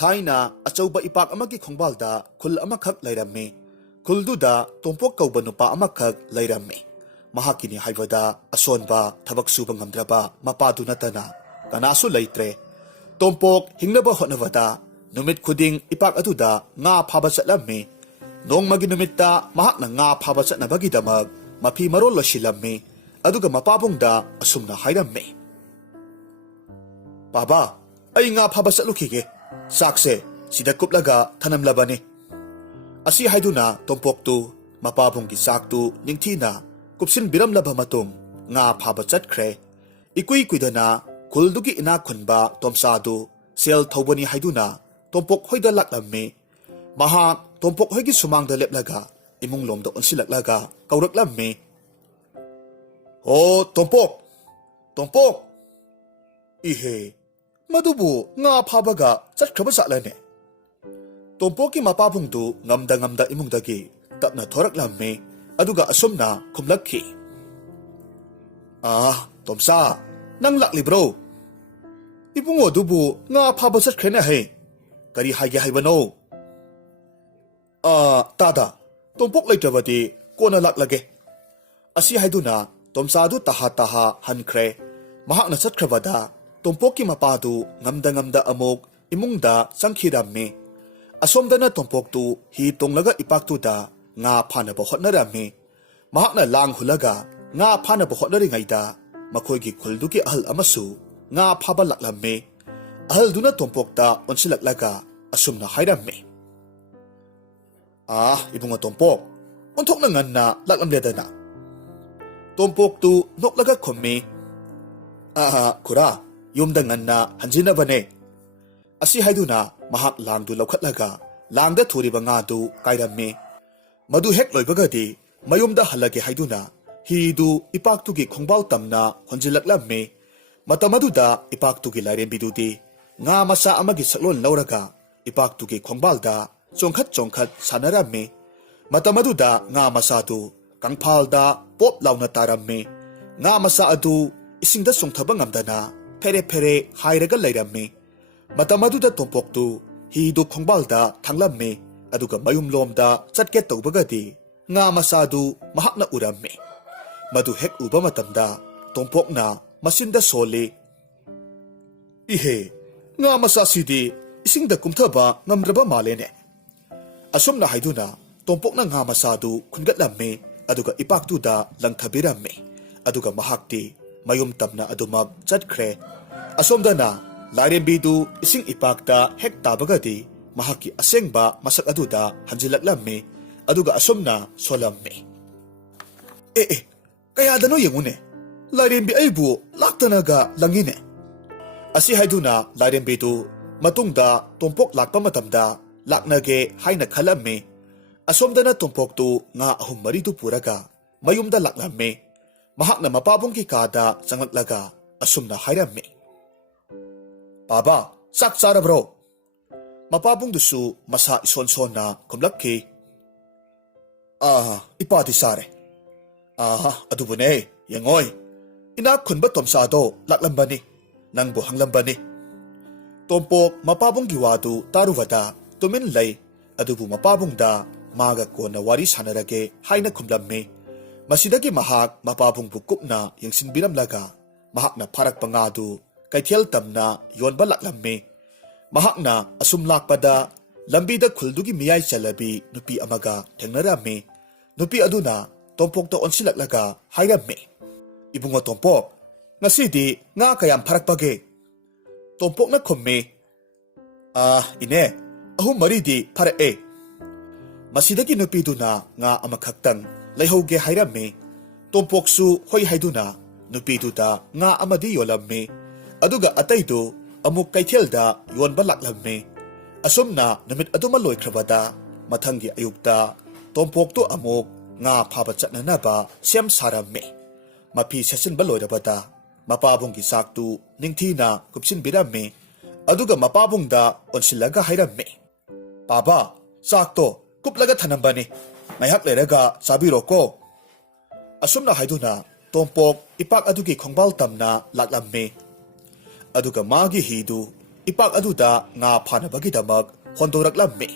थाइना अचौबा इपाक अमगी खोंगबालदा खुल अमखक लैरम्मे खुलदुदा तोंपोक कौबा नुपा अमखक लैरम्मे महाकिनी हाइबदा असोनबा थबक सुबा ngamdraba mapadu natana kanasu leitre तोंपोक हिंगनबा होनबदा नुमित खुदिंग इपाक अदुदा nga phaba chatlamme nongmagi numitta mahakna nga phaba chatnabagidamag mafi marol losilamme aduga mapabungda asumna hairamme baba ai nga phaba chatlukige sakse sida kuplaga thanamlabani asi haiduna tompok tu mapabunggi saktu ningthina kupsin biramlaba matung nga phaba chatkhre ikui kuidana khuldugi ina khunba tomsadu sel thobani haiduna tompok hoida laklamme mahak tompok hoigi sumangda leplaga imung lomda onsilaklaga kauraklamme o tompok tompok ihe madubu nga phabaga chatkhaba chatlane tompoki mapabungdu ngamda imungdagi tapna thoraklamme aduga asumna khumlakhi tomsa nang laklibro ibungo dubu nga phaba chatkhena he kari haige haibano tada tompok leitabadi kona laklage asi haiduna tomsa du taha hankhre mahakna chatkhravada tompoki mapadu ngamda amok imungda sangkhiramme asomdana tompok tu hi tonglaga ipaktu da nga phana ba hotnaramme mahakna lang hulaga nga phana ba hotnaringaida makhoigi khulduki ahal amasu nga phaba laklamme ahal duna tompokta onsilaklaga asumna hairamme ibunga tompok onthokna nganna laklamledana tompok tu noklaga khomme khura yumda nganna hanjinabane asi haiduna mahak langdu lokhatlaga langda thuriba nga du kairamme madu hek loibagadi mayumda halage haiduna hi du ipaktugi khongbal tamna honjilaklamme matamaduda ipaktugi lairembidudi nga masa amagi saklon lauraga ipaktugi khongbalda chongkhat sanaramme matamaduda nga masa du kangphalda pop launa taramme nga masa adu isingda songthaba ngamdana fere hairaga lairamme matamaduda tompoktu hi du khongbalda thanglamme aduga mayumlomda chatke tawbagadi nga masadu mahakna uramme madu hek uba matamda tompokna masinda sole ihe nga masasidi isingda kumthaba ngamraba malene asumna haiduna tompokna nga masadu khungatlamme aduga ipaktuda langthabiramme aduga mahakti mayum tamna adumag chatkhre asomdana lairembidu ising ipakta hek tabagadi mahaki asengba masak aduda hanjilaklamme aduga asomna solamme kaya dano yengune lairembi aibu laktanaga langine asi haiduna lairembidu matungda tompok lakpa matamda laknage haina khalamme asomdana tompoktu nga ahum maridu puraga mayumda laklamme mahakna mapabungki kada sangaklaga asumna hairamme baba sak charabro mapabung dusu masa ison na kumlakki ipati sare adubune yengoy ina khunba tomsado laklambani nangbu hanglambani tompok mapabung giwadu taruvada tumin lay adubu mapabungda maga kona wari sanarage haina kumlamme masidagi mahak mapabung bukupna yengsinbiramlaga mahakna parak pangadu kaithel tamna yonba laklamme mahakna asum lakpada lambida khuldugi miyai chalabi nupi amaga thengnaramme nupi aduna tompokta onsilaklaga hairamme ibunga tompok ngasidi nga kayam pharakpage tompokna khomme ine ahum maridi pharae masidagi nupiduna nga amakhaktang laihauge hairamme tompoksu hoi haiduna nupiduda nga amadi yolamme aduga ataidu amuk kaithelda yonba laklamme asumna numit aduma loikhrabada mathangi ayukta tompoktu amuk nga phaba chatnanaba siam saramme mapi sesinba loirabada mapabunggi saktu ningthina kupsin biramme aduga mapabungda onsilaga hairamme baba sakto kuplaga thanambani ngaihak leraga sabiroko asumna haiduna tompok ipak adugi khongbal tamna laklamme aduga magi hidu ꯏꯄꯥꯛ ꯑꯗꯨꯗ ꯉꯥ ꯐꯥꯅꯕꯒꯤꯗꯃꯛ ꯍꯣꯟꯗꯣꯔꯛꯂꯝꯃꯤ꯫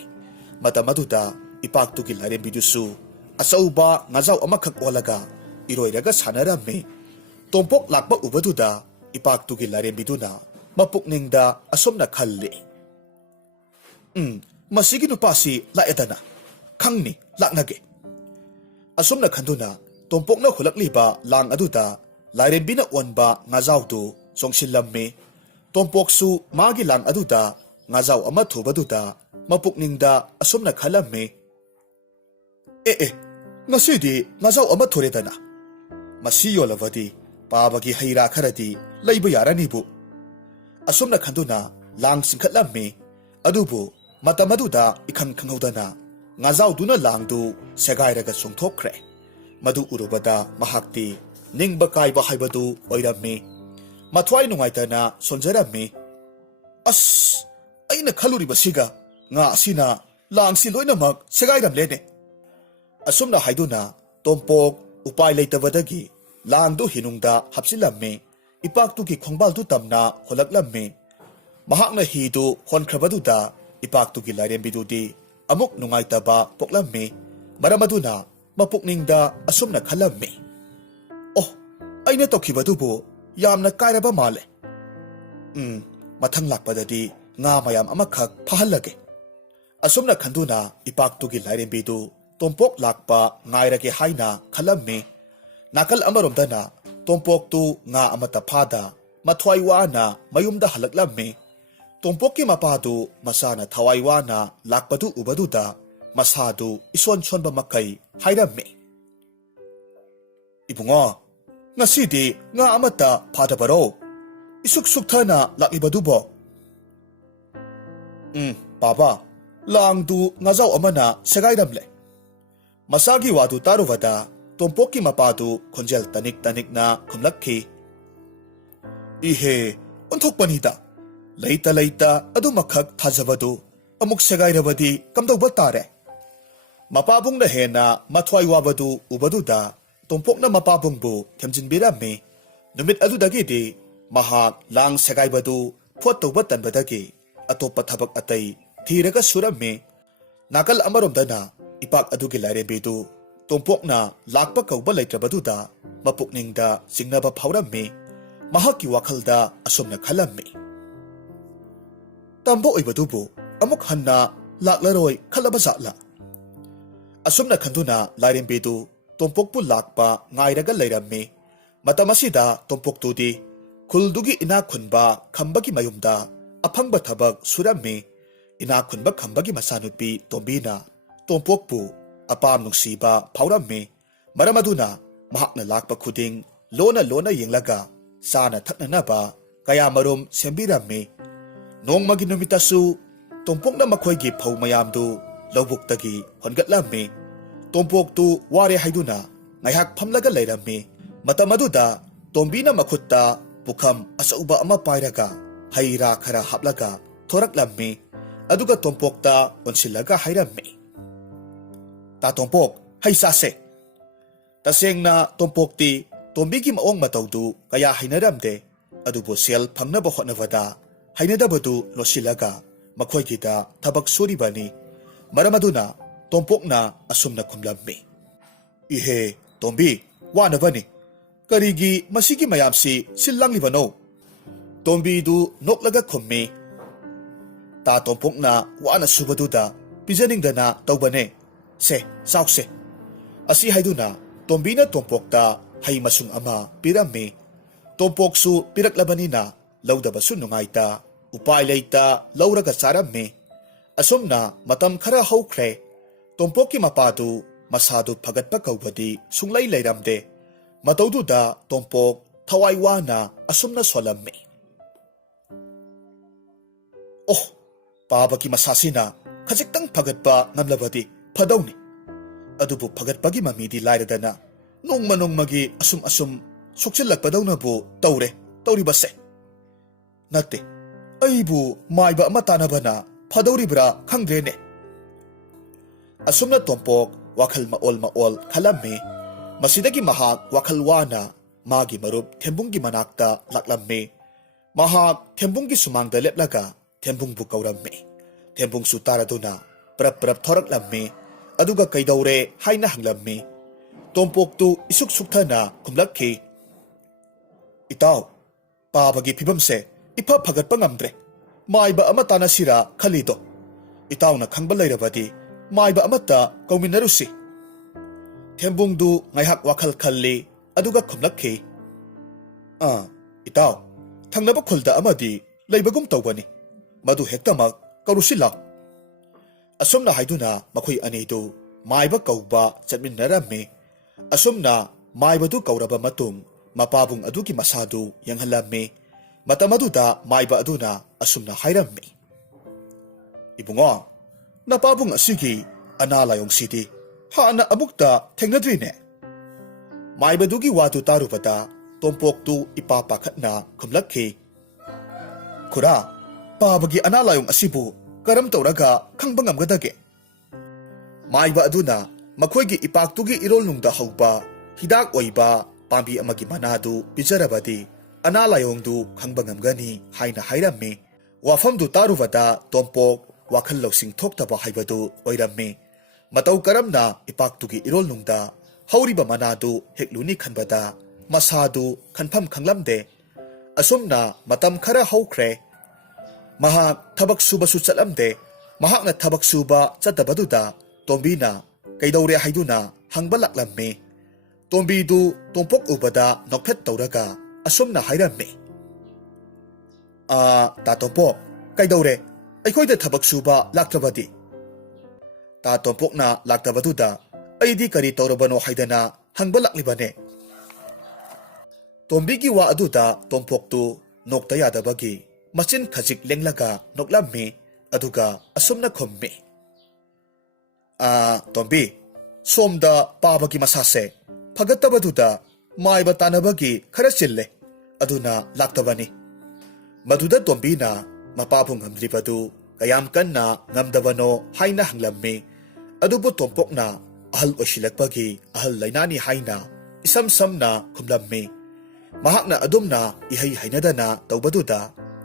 ꯃꯇꯝ ꯑꯗꯨꯗ ꯏꯄꯥꯛꯇꯨꯒꯤ ꯂꯥꯏꯔꯦꯝꯕꯤꯗꯨꯁꯨ ꯑꯆꯧꯕ ꯉꯥꯖꯥꯎ ꯑꯃꯈꯛ ꯑꯣꯜꯂꯒ ꯏꯔꯣꯏꯔꯒ ꯁꯥꯟꯅꯔꯝꯃꯤ꯫ ꯇꯣꯝꯄꯣꯛ ꯂꯥꯛꯄ ꯎꯕꯗꯨꯗ ꯏꯄꯥꯛꯇꯨꯒꯤ ꯂꯥꯏꯔꯦꯝꯕꯤꯗꯨꯅ ꯃꯄꯨꯛꯅꯤꯡꯗ ꯑꯁꯨꯝꯅ ꯈꯜꯂꯤ, ꯃꯁꯤꯒꯤ ꯅꯨꯄꯥꯁꯤ ꯂꯥꯛꯑꯦꯗꯅ, ꯈꯪꯅꯤ ꯂꯥꯛꯅꯒꯦ꯫ ꯑꯁꯨꯝꯅ ꯈꯟꯗꯨꯅ ꯇꯣꯝꯄꯣꯛꯅ ꯍꯨꯜꯂꯛꯂꯤꯕ ꯂꯥꯡ ꯑꯗꯨꯗ ꯂꯥꯏꯔꯦꯝꯕꯤꯅ ꯑꯣꯟꯕ ꯉꯥꯖꯥꯎꯗꯨ ꯆꯣꯡꯁꯤꯜꯂꯝꯃꯤ꯫ ꯇꯣꯝꯄꯣꯛꯁꯨ ꯃꯥꯒꯤ ꯂꯥꯡ ꯑꯗꯨꯗ ꯉꯥꯖꯥꯎ ꯑꯃ ꯊꯨꯕꯗꯨꯗ ꯃꯄꯨꯛꯅꯤꯡꯗ ꯑꯁꯨꯝꯅ ꯈꯜꯂꯝꯃꯤ, ꯉꯁꯤꯗꯤ ꯉꯥꯖꯥꯎ ꯑꯃ ꯊꯨꯔꯦꯗꯅ, ꯃꯁꯤ ꯌꯣꯜꯂꯕꯗꯤ ꯄꯥꯕꯒꯤ ꯍꯩ ꯔꯥ ꯈꯔꯗꯤ ꯂꯩꯕ ꯌꯥꯔꯅꯤꯕꯨ꯫ ꯑꯁꯨꯝꯅ ꯈꯟꯗꯨꯅ ꯂꯥꯡ ꯆꯤꯡꯈꯠꯂꯝꯃꯤ꯫ ꯑꯗꯨꯕꯨ ꯃꯇꯝ ꯑꯗꯨꯗ ꯏꯈꯪ ꯈꯪꯍꯧꯗꯅ ꯉꯥꯖꯥꯎꯗꯨꯅ ꯂꯥꯡꯗꯨ ꯁꯦꯒꯥꯏꯔꯒ ꯆꯣꯡꯊꯣꯛꯈ꯭ꯔꯦ꯫ ꯃꯗꯨ ꯎꯔꯨꯕꯗ ꯃꯍꯥꯛꯇꯤ ꯅꯤꯡꯕ ꯀꯥꯏꯕ ꯍꯥꯏꯕꯗꯨ ꯑꯣꯏꯔꯝꯃꯤ꯫ ꯃꯊ꯭ꯋꯥꯏ ꯅꯨꯡꯉꯥꯏꯇꯅ ꯁꯣꯟꯖꯔꯝꯃꯤ꯫ ꯑꯁ, ꯑꯩꯅ ꯈꯜꯂꯨꯔꯤꯕꯁꯤꯒ ꯉꯥ ꯑꯁꯤꯅ ꯂꯥꯡꯁꯤ ꯂꯣꯏꯅꯃꯛ ꯁꯦꯒꯥꯏꯔꯝꯂꯦꯅꯦ꯫ ꯑꯁꯨꯝꯅ ꯍꯥꯏꯗꯨꯅ ꯇꯣꯝꯄꯣꯛ ꯎꯄꯥꯏ ꯂꯩꯇꯕꯗꯒꯤ ꯂꯥꯡꯗꯨ ꯍꯤꯅꯨꯡꯗ ꯍꯥꯞꯆꯤꯜꯂꯝꯃꯤ꯫ ꯏꯄꯥꯛꯇꯨꯒꯤ ꯈꯣꯡꯕꯥꯜꯗꯨ ꯇꯝꯅ ꯍꯣꯜꯂꯛꯂꯝꯃꯤ꯫ ꯃꯍꯥꯛꯅ ꯍꯤꯗꯨ ꯍꯣꯟꯈ꯭ꯔꯕꯗꯨꯗ ꯏꯄꯥꯛꯇꯨꯒꯤ ꯂꯥꯏꯔꯦꯝꯕꯤꯗꯨꯗꯤ ꯑꯃꯨꯛ ꯅꯨꯡꯉꯥꯏꯇꯕ ꯄꯣꯛꯂꯝꯃꯤ꯫ ꯃꯔꯝ ꯑꯗꯨꯅ ꯃꯄꯨꯛꯅꯤꯡꯗ ꯑꯁꯨꯝꯅ ꯈꯜꯂꯝꯃꯤ, ꯑꯩꯅ ꯇꯧꯈꯤꯕꯗꯨꯕꯨ ꯌꯥꯝꯅ ꯀꯥꯏꯔꯕ ꯃꯥꯜꯂꯦ꯫ ꯃꯊꯪ ꯂꯥꯛꯄꯗꯗꯤ ꯉꯥ ꯃꯌꯥꯝ ꯑꯃꯈꯛ ꯐꯥꯍꯜꯂꯒꯦ꯫ ꯑꯁꯨꯝꯅ ꯈꯟꯗꯨꯅ ꯏꯄꯥꯛꯇꯨꯒꯤ ꯂꯥꯏꯔꯦꯝꯕꯤꯗꯨ ꯇꯣꯝꯄꯣꯛ ꯂꯥꯛꯄ ꯉꯥꯏꯔꯒꯦ ꯍꯥꯏꯅ ꯈꯜꯂꯝꯃꯤ꯫ ꯅꯥꯀꯜ ꯑꯃꯔꯣꯝꯗꯅ ꯇꯣꯝꯄꯣꯛꯇꯨ ꯉꯥ ꯑꯃꯠꯇ ꯐꯥꯗ ꯃꯊ꯭ꯋꯥꯏ ꯋꯥꯅ ꯃꯌꯨꯝꯗ ꯍꯜꯂꯛꯂꯝꯃꯤ꯫ ꯇꯣꯝꯄꯣꯛꯀꯤ ꯃꯄꯥꯗꯨ ꯃꯆꯥꯅ ꯊꯋꯥꯏ ꯋꯥꯅ ꯂꯥꯛꯄꯗꯨ ꯎꯕꯗꯨꯗ ꯃꯁꯥꯗꯨ ꯏꯁꯣꯟ ꯁꯣꯟꯕ ꯃꯈꯩ ꯍꯥꯏꯔꯝꯃꯤ, ꯏꯕꯨꯡꯉꯣ, ꯉꯁꯤꯗꯤ ꯉꯥ ꯑꯃꯠꯇ ꯐꯥꯗꯕꯔꯣ? ꯏꯁꯨꯛ ꯁꯨꯛꯊꯅ ꯂꯥꯛꯂꯤꯕꯗꯨꯕꯣ? ꯄꯥꯕ, ꯂꯥꯡꯗꯨ ꯉꯥꯖꯥꯎ ꯑꯃꯅ ꯁꯦꯒꯥꯏꯔꯝꯂꯦ꯫ ꯃꯁꯥꯒꯤ ꯋꯥꯗꯨ ꯇꯥꯔꯨꯕꯗ ꯇꯣꯝꯄꯣꯛꯀꯤ ꯃꯄꯥꯗꯨ ꯈꯣꯟꯖꯦꯜ ꯇꯅꯤꯛ ꯇꯅꯤꯛꯅ ꯈꯨꯝꯂꯛꯈꯤ, ꯏꯍꯦ, ꯑꯣꯟꯊꯣꯛꯄꯅꯤꯗ, ꯂꯩꯇ ꯂꯩꯇ ꯑꯗꯨꯃꯈꯛ ꯊꯥꯖꯕꯗꯨ ꯑꯃꯨꯛ ꯁꯦꯒꯥꯏꯔꯕꯗꯤ ꯀꯝꯗꯧꯕ ꯇꯥꯔꯦ? ꯃꯄꯥꯕꯨꯡꯅ ꯍꯦꯟꯅ ꯃꯊ꯭ꯋꯥꯏ ꯋꯥꯕꯗꯨ ꯎꯕꯗꯨꯗ ꯇꯣꯝꯄꯣꯛꯅ ꯃꯄꯥꯕꯨꯡꯕꯨ ꯊꯦꯝꯖꯤꯟꯕꯤꯔꯝꯃꯤ꯫ ꯅꯨꯃꯤꯠ ꯑꯗꯨꯗꯒꯤꯗꯤ ꯃꯍꯥꯛ ꯂꯥꯡ ꯁꯦꯒꯥꯏꯕꯗꯨ ꯐꯣꯠꯇꯧꯕ ꯇꯟꯕꯗꯒꯤ ꯑꯇꯣꯞꯄ ꯊꯕꯛ ꯑꯇꯩ ꯊꯤꯔꯒ ꯁꯨꯔꯝꯃꯤ꯫ ꯅꯥꯀꯜ ꯑꯃꯔꯣꯝꯗꯅ ꯏꯄꯥꯛ ꯑꯗꯨꯒꯤ ꯂꯥꯏꯔꯦꯝꯕꯤꯗꯨ ꯇꯣꯝꯄꯣꯛꯅ ꯂꯥꯛꯄ ꯀꯧꯕ ꯂꯩꯇ꯭ꯔꯕꯗꯨꯗ ꯃꯄꯨꯛꯅꯤꯡꯗ ꯆꯤꯡꯅꯕ ꯐꯥꯎꯔꯝꯃꯤ꯫ ꯃꯍꯥꯛꯀꯤ ꯋꯥꯈꯜꯗ ꯑꯁꯨꯝꯅ ꯈꯜꯂꯝꯃꯤ, ꯇꯝꯕ ꯑꯣꯏꯕꯗꯨꯕꯨ ꯑꯃꯨꯛ ꯍꯟꯅ ꯂꯥꯛꯂꯔꯣꯏ ꯈꯜꯂꯕ ꯖꯥꯠꯂꯥ? ꯑꯁꯨꯝꯅ ꯈꯟꯗꯨꯅ ꯂꯥꯏꯔꯦꯝꯕꯤꯗꯨ ꯇꯣꯝꯄꯣꯛꯄꯨ ꯂꯥꯛꯄ ꯉꯥꯏꯔꯒ ꯂꯩꯔꯝꯃꯤ꯫ ꯃꯇꯝ ꯑꯁꯤꯗ ꯇꯣꯝꯄꯣꯛꯇꯨꯗꯤ ꯈꯨꯜꯗꯨꯒꯤ ꯏꯅꯥꯛ ꯈꯨꯟꯕ ꯈꯝꯕꯒꯤ ꯃꯌꯨꯝꯗ ꯑꯐꯪꯕ ꯊꯕꯛ ꯁꯨꯔꯝꯃꯤ꯫ ꯏꯅꯥꯛ ꯈꯨꯟꯕ ꯈꯝꯕꯒꯤ ꯃꯆꯥꯅꯨꯄꯤ ꯇꯣꯝꯕꯤꯅ ꯇꯣꯝꯄꯣꯛꯄꯨ ꯑꯄꯥꯝ ꯅꯨꯡꯁꯤꯕ ꯐꯥꯎꯔꯝꯃꯤ꯫ ꯃꯔꯝ ꯑꯗꯨꯅ ꯃꯍꯥꯛꯅ ꯂꯥꯛꯄ ꯈꯨꯗꯤꯡ ꯂꯣꯟꯅ ꯂꯣꯟꯅ ꯌꯦꯡꯂꯒ ꯆꯥꯅ ꯊꯛꯅꯅꯕ ꯀꯌꯥꯃꯔꯨꯝ ꯁꯦꯝꯕꯤꯔꯝꯃꯤ꯫ ꯅꯣꯡꯃꯒꯤ ꯅꯨꯃꯤꯠꯇꯁꯨ ꯇꯣꯝꯄꯣꯛꯅ ꯃꯈꯣꯏꯒꯤ ꯐꯧ ꯃꯌꯥꯝꯗꯨ ꯂꯧꯕꯨꯛꯇꯒꯤ ꯍꯣꯟꯒꯠꯂꯝꯃꯤ꯫ ꯇꯣꯝꯄꯣꯛꯇꯨ ꯋꯥꯔꯦ ꯍꯥꯏꯗꯨꯅ ꯉꯥꯏꯍꯥꯛ ꯐꯝꯂꯒ ꯂꯩꯔꯝꯃꯤ꯫ ꯃꯇꯝ ꯑꯗꯨꯗ ꯇꯣꯝꯕꯤꯅ ꯃꯈꯨꯠꯇ ꯄꯨꯈꯝ ꯑꯆꯧꯕ ꯑꯃ ꯄꯥꯏꯔꯒ ꯍꯩ ꯔꯥ ꯈꯔ ꯍꯥꯞꯂꯒ ꯊꯣꯔꯛꯂꯝꯃꯤ꯫ ꯑꯗꯨꯒ ꯇꯣꯝꯄꯣꯛꯇ ꯑꯣꯟꯁꯤꯜꯂꯒ ꯍꯥꯏꯔꯝꯃꯤ, ꯇꯥ ꯇꯣꯝꯄꯣꯛ, ꯍꯩ ꯆꯥꯁꯦ꯫ ꯇꯁꯦꯡꯅ ꯇꯣꯝꯄꯣꯛꯇꯤ ꯇꯣꯝꯕꯤꯒꯤ ꯃꯑꯣꯡ ꯃꯇꯧꯗꯨ ꯀꯌꯥ ꯍꯩꯅꯔꯝꯗꯦ꯫ ꯑꯗꯨꯕꯨ ꯁꯦꯜ ꯐꯪꯅꯕ ꯍꯣꯠꯅꯕꯗ ꯍꯩꯅꯗꯕꯗꯨ ꯂꯣꯠꯁꯤꯜꯂꯒ ꯃꯈꯣꯏꯒꯤꯗ ꯊꯕꯛ ꯁꯨꯔꯤꯕꯅꯤ꯫ ꯃꯔꯝ ꯑꯗꯨꯅ ꯇꯣꯝꯄꯣꯛꯅ ꯑꯁꯨꯝꯅ ꯈꯨꯝꯂꯝꯃꯤ, ꯏꯍꯦ ꯇꯣꯝꯕꯤ, ꯋꯥꯅꯕꯅꯤ, ꯀꯔꯤꯒꯤ ꯃꯁꯤꯒꯤ ꯃꯌꯥꯝꯁꯤ ꯁꯤꯜ ꯂꯥꯡꯂꯤꯕꯅꯣ? ꯇꯣꯝꯕꯤꯗꯨ ꯅꯣꯛꯂꯒ ꯈꯨꯝꯃꯤ, ꯇꯥ ꯇꯣꯝꯄꯣꯛꯅ ꯋꯥꯅ ꯁꯨꯕꯗꯨꯗ ꯄꯤꯖꯅꯤꯡꯗꯅ ꯇꯧꯕꯅꯦ, ꯁꯦ ꯆꯥꯎꯁꯦ꯫ ꯑꯁꯤ ꯍꯥꯏꯗꯨꯅ ꯇꯣꯝꯕꯤꯅ ꯇꯣꯝꯄꯣꯛꯇ ꯍꯩ ꯃꯁꯨꯡ ꯑꯃ ꯄꯤꯔꯝꯃꯤ꯫ ꯇꯣꯝꯄꯣꯛꯁꯨ ꯄꯤꯔꯛꯂꯕꯅꯤꯅ ꯂꯧꯗꯕꯁꯨ ꯅꯨꯡꯉꯥꯏꯇ ꯎꯄꯥꯏ ꯂꯩꯇ ꯂꯧꯔꯒ ꯆꯥꯔꯝꯃꯤ꯫ ꯑꯁꯨꯝꯅ ꯃꯇꯝ ꯈꯔ ꯍꯧꯈ꯭ꯔꯦ꯫ ꯇꯣꯝꯄꯣꯛꯀꯤ ꯃꯄꯥꯗꯨ ꯃꯁꯥꯗꯨ ꯐꯒꯠꯄ ꯀꯧꯕꯗꯤ ꯁꯨꯡꯂꯩ ꯂꯩꯔꯝꯗꯦ꯫ ꯃꯇꯧꯗꯨꯗ ꯇꯣꯝꯄꯣꯛ ꯊꯋꯥꯏ ꯋꯥꯅ ꯑꯁꯨꯝꯅ ꯁꯣꯜꯂꯝꯃꯤ, ꯄꯥꯕꯒꯤ ꯃꯁꯥꯁꯤꯅ ꯈꯖꯤꯛꯇꯪ ꯐꯒꯠꯄ ꯉꯝꯂꯕꯗꯤ ꯐꯗꯧꯅꯤ꯫ ꯑꯗꯨꯕꯨ ꯐꯒꯠꯄꯒꯤ ꯃꯃꯤꯗꯤ ꯂꯥꯏꯔꯗꯅ ꯅꯣꯡꯃ ꯅꯣꯡꯃꯒꯤ ꯑꯁꯨꯝ ꯁꯣꯛꯆꯤꯜꯂꯛꯄꯗꯧꯅꯕꯨ ꯇꯧꯔꯦ ꯇꯧꯔꯤꯕꯁꯦ꯫ ꯅꯠꯇꯦ, ꯑꯩꯕꯨ ꯃꯥꯏꯕ ꯑꯃ ꯇꯥꯟꯅꯕꯅ ꯐꯗꯧꯔꯤꯕ꯭ꯔꯥ ꯈꯪꯗ꯭ꯔꯦꯅꯦ꯫ ꯑꯁꯨꯝꯅ ꯇꯣꯝꯄꯣꯛ ꯋꯥꯈꯜ ꯃꯑꯣꯜ ꯈꯜꯂꯝꯃꯤ꯫ ꯃꯁꯤꯗꯒꯤ ꯃꯍꯥꯛ ꯋꯥꯈꯜ ꯋꯥꯅ ꯃꯥꯒꯤ ꯃꯔꯨꯞ ꯊꯦꯝꯕꯨꯡꯒꯤ ꯃꯅꯥꯛꯇ ꯂꯥꯛꯂꯝꯃꯤ꯫ ꯃꯍꯥꯛ ꯊꯦꯝꯕꯨꯡꯒꯤ ꯁꯨꯃꯥꯡꯗ ꯂꯦꯞꯂꯒ ꯊꯦꯝꯕꯨꯡꯕꯨ ꯀꯧꯔꯝꯃꯤ꯫ ꯊꯦꯝꯕꯨꯡꯁꯨ ꯇꯥꯔꯗꯨꯅ ꯄꯔꯞ ꯄꯔꯞ ꯊꯣꯔꯛꯂꯝꯃꯤ ꯑꯗꯨꯒ ꯀꯩꯗꯧꯔꯦ ꯍꯥꯏꯅ ꯍꯪꯂꯝꯃꯤ꯫ ꯇꯣꯝꯄꯣꯛꯇꯨ ꯏꯁꯨꯛ ꯁꯨꯛꯊꯅ ꯈꯨꯝꯂꯛꯈꯤ, ꯏꯇꯥꯎ, ꯄꯥꯕꯒꯤ ꯐꯤꯕꯝꯁꯦ ꯏꯐ ꯐꯒꯠꯄ ꯉꯝꯗ꯭ꯔꯦ꯫ ꯃꯥꯏꯕ ꯑꯃ ꯇꯥꯟꯅꯁꯤꯔꯥ ꯈꯜꯂꯤꯗꯣ꯫ ꯏꯇꯥꯎꯅ ꯈꯪꯕ ꯂꯩꯔꯕꯗꯤ ꯃꯥꯏꯕ ꯑꯃꯠꯇ ꯀꯧꯃꯤꯟꯅꯔꯨꯁꯤ꯫ ꯊꯦꯝꯕꯨꯡꯗꯨ ꯉꯥꯏꯍꯥꯛ ꯋꯥꯈꯜ ꯈꯜꯂꯤ ꯑꯗꯨꯒ ꯈꯨꯝꯂꯛꯈꯤ, ꯏꯇꯥꯎ, ꯊꯪꯅꯕ ꯈꯨꯜꯗ ꯑꯃꯗꯤ ꯂꯩꯕꯒꯨꯝ ꯇꯧꯕꯅꯤ, ꯃꯗꯨ ꯍꯦꯛꯇꯃꯛ ꯀꯧꯔꯨꯁꯤ ꯂꯥꯎ꯫ ꯑꯁꯨꯝꯅ ꯍꯥꯏꯗꯨꯅ ꯃꯈꯣꯏ ꯑꯅꯤꯗꯨ ꯃꯥꯏꯕ ꯀꯧꯕ ꯆꯠꯃꯤꯟꯅꯔꯝꯃꯤ꯫ ꯑꯁꯨꯝꯅ ꯃꯥꯏꯕꯗꯨ ꯀꯧꯔꯕ ꯃꯇꯨꯡ ꯃꯄꯥꯕꯨꯡ ꯑꯗꯨꯒꯤ ꯃꯁꯥꯗꯨ ꯌꯦꯡꯍꯜꯂꯝꯃꯤ꯫ ꯃꯇꯝ ꯑꯗꯨꯗ ꯃꯥꯏꯕ ꯑꯗꯨꯅ ꯑꯁꯨꯝꯅ ꯍꯥꯏꯔꯝꯃꯤ, ꯏꯕꯨꯡꯉꯣ, ꯅꯄꯥꯕꯨꯡ ꯑꯁꯤꯒꯤ ꯑꯅꯥ ꯂꯥꯏꯌꯣꯡꯁꯤꯗꯤ ꯍꯥꯟꯅ ꯑꯃꯨꯛꯇ ꯊꯦꯡꯅꯗ꯭ꯔꯤꯅꯦ꯫ ꯃꯥꯏꯕꯗꯨꯒꯤ ꯋꯥꯗꯨ ꯇꯥꯔꯨꯕꯗ ꯇꯣꯝꯄꯣꯛꯇꯨ ꯏꯄꯥ ꯄꯥꯈꯠꯅ ꯈꯨꯝꯂꯛꯈꯤ, ꯈꯨꯔꯥ, ꯄꯥꯕꯒꯤ ꯑꯅꯥ ꯂꯥꯏꯌꯣꯡ ꯑꯁꯤꯕꯨ ꯀꯔꯝ ꯇꯧꯔꯒ ꯈꯪꯕ ꯉꯝꯒꯗꯒꯦ? ꯃꯥꯏꯕ ꯑꯗꯨꯅ ꯃꯈꯣꯏꯒꯤ ꯏꯄꯥꯛꯇꯨꯒꯤ ꯏꯔꯣꯜꯅꯨꯡꯗ ꯍꯧꯕ ꯍꯤꯗꯥꯛ ꯑꯣꯏꯕ ꯄꯥꯝꯕꯤ ꯑꯃꯒꯤ ꯃꯅꯥꯗꯨ ꯄꯤꯖꯔꯕꯗꯤ ꯑꯅꯥ ꯂꯥꯏꯌꯣꯡꯗꯨ ꯈꯪꯕ ꯉꯝꯒꯅꯤ ꯍꯥꯏꯅ ꯍꯥꯏꯔꯝꯃꯤ꯫ ꯋꯥꯐꯝꯗꯨ ꯇꯥꯔꯨꯕꯗ ꯇꯣꯝꯄꯣꯛ ꯋꯥꯈꯜ ꯂꯧꯁꯤꯡ ꯊꯣꯛꯇꯕ ꯍꯥꯏꯕꯗꯨ ꯑꯣꯏꯔꯝꯃꯤ꯫ ꯃꯇꯧ ꯀꯔꯝꯅ ꯏꯄꯥꯛꯇꯨꯒꯤ ꯏꯔꯣꯜꯅꯨꯡꯗ ꯍꯧꯔꯤꯕ ꯃꯅꯥꯗꯨ ꯍꯦꯛꯂꯨꯅꯤ ꯈꯟꯕꯗ ꯃꯁꯥꯗꯨ ꯈꯟꯐꯝ ꯈꯪꯂꯝꯗꯦ꯫ ꯑꯁꯨꯝꯅ ꯃꯇꯝ ꯈꯔ ꯍꯧꯈ꯭ꯔꯦ꯫ ꯃꯍꯥꯛ ꯊꯕꯛ ꯁꯨꯕꯁꯨ ꯆꯠꯂꯝꯗꯦ꯫ ꯃꯍꯥꯛꯅ ꯊꯕꯛ ꯁꯨꯕ ꯆꯠꯇꯕꯗꯨꯗ ꯇꯣꯝꯕꯤꯅ ꯀꯩꯗꯧꯔꯦ ꯍꯥꯏꯗꯨꯅ ꯍꯪꯕ ꯂꯥꯛꯂꯝꯃꯤ꯫ ꯇꯣꯝꯕꯤꯗꯨ ꯇꯣꯝꯄꯣꯛ ꯎꯕꯗ ꯅꯣꯛꯐꯦꯠ ꯇꯧꯔꯒ ꯑꯁꯨꯝꯅ ꯍꯥꯏꯔꯝꯃꯤ, ꯇꯥ ꯇꯣꯝꯄꯣꯛ, ꯀꯩꯗꯧꯔꯦ ꯑꯩꯈꯣꯏꯗ ꯊꯕꯛ ꯁꯨꯕ ꯂꯥꯛꯇ꯭ꯔꯕꯗꯤ? ꯇꯥ ꯇꯣꯝꯄꯣꯛꯅ ꯂꯥꯛꯇꯕꯗꯨꯗ ꯑꯩꯗꯤ ꯀꯔꯤ ꯇꯧꯔꯕꯅꯣ ꯍꯥꯏꯗꯅ ꯍꯪꯕ ꯂꯥꯛꯂꯤꯕꯅꯦ꯫ ꯇꯣꯝꯕꯤꯒꯤ ꯋꯥ ꯑꯗꯨꯗ ꯇꯣꯝꯄꯣꯛꯇꯨ ꯅꯣꯛꯇ ꯌꯥꯗꯕꯒꯤ ꯃꯆꯤꯟ ꯈꯖꯤꯛ ꯂꯦꯡꯂꯒ ꯅꯣꯛꯂꯝꯃꯤ ꯑꯗꯨꯒ ꯑꯁꯨꯝꯅ ꯈꯨꯝꯃꯤ, ꯇꯣꯝꯕꯤ, ꯁꯣꯝꯗ ꯄꯥꯕꯒꯤ ꯃꯁꯥꯁꯦ ꯐꯒꯠꯇꯕꯗꯨꯗ ꯃꯥꯏꯕ ꯇꯥꯟꯅꯕꯒꯤ ꯈꯔ ꯆꯤꯜꯂꯦ, ꯑꯗꯨꯅ ꯂꯥꯛꯇꯕꯅꯤ꯫ ꯃꯗꯨꯗ ꯇꯣꯝꯕꯤꯅ ꯃꯄꯥꯕꯨꯡ ꯉꯝꯗ꯭ꯔꯤꯕꯗꯨ ꯀꯌꯥꯝ ꯀꯟꯅ ꯉꯝꯗꯕꯅꯣ ꯍꯥꯏꯅ ꯍꯪꯂꯝꯃꯤ꯫ ꯑꯗꯨꯕꯨ ꯇꯣꯝꯄꯣꯛꯅ ꯑꯍꯜ ꯑꯣꯏꯁꯤꯜꯂꯛꯄꯒꯤ ꯑꯍꯜ ꯂꯩꯅꯥꯅꯤ ꯍꯥꯏꯅ ꯏꯁꯝ ꯁꯝꯅ ꯈꯨꯝꯂꯝꯃꯤ꯫ ꯃꯍꯥꯛꯅ ꯑꯗꯨꯝꯅ ꯏꯍꯩ ꯍꯩꯅꯗꯅ ꯇꯧꯕꯗꯨꯗ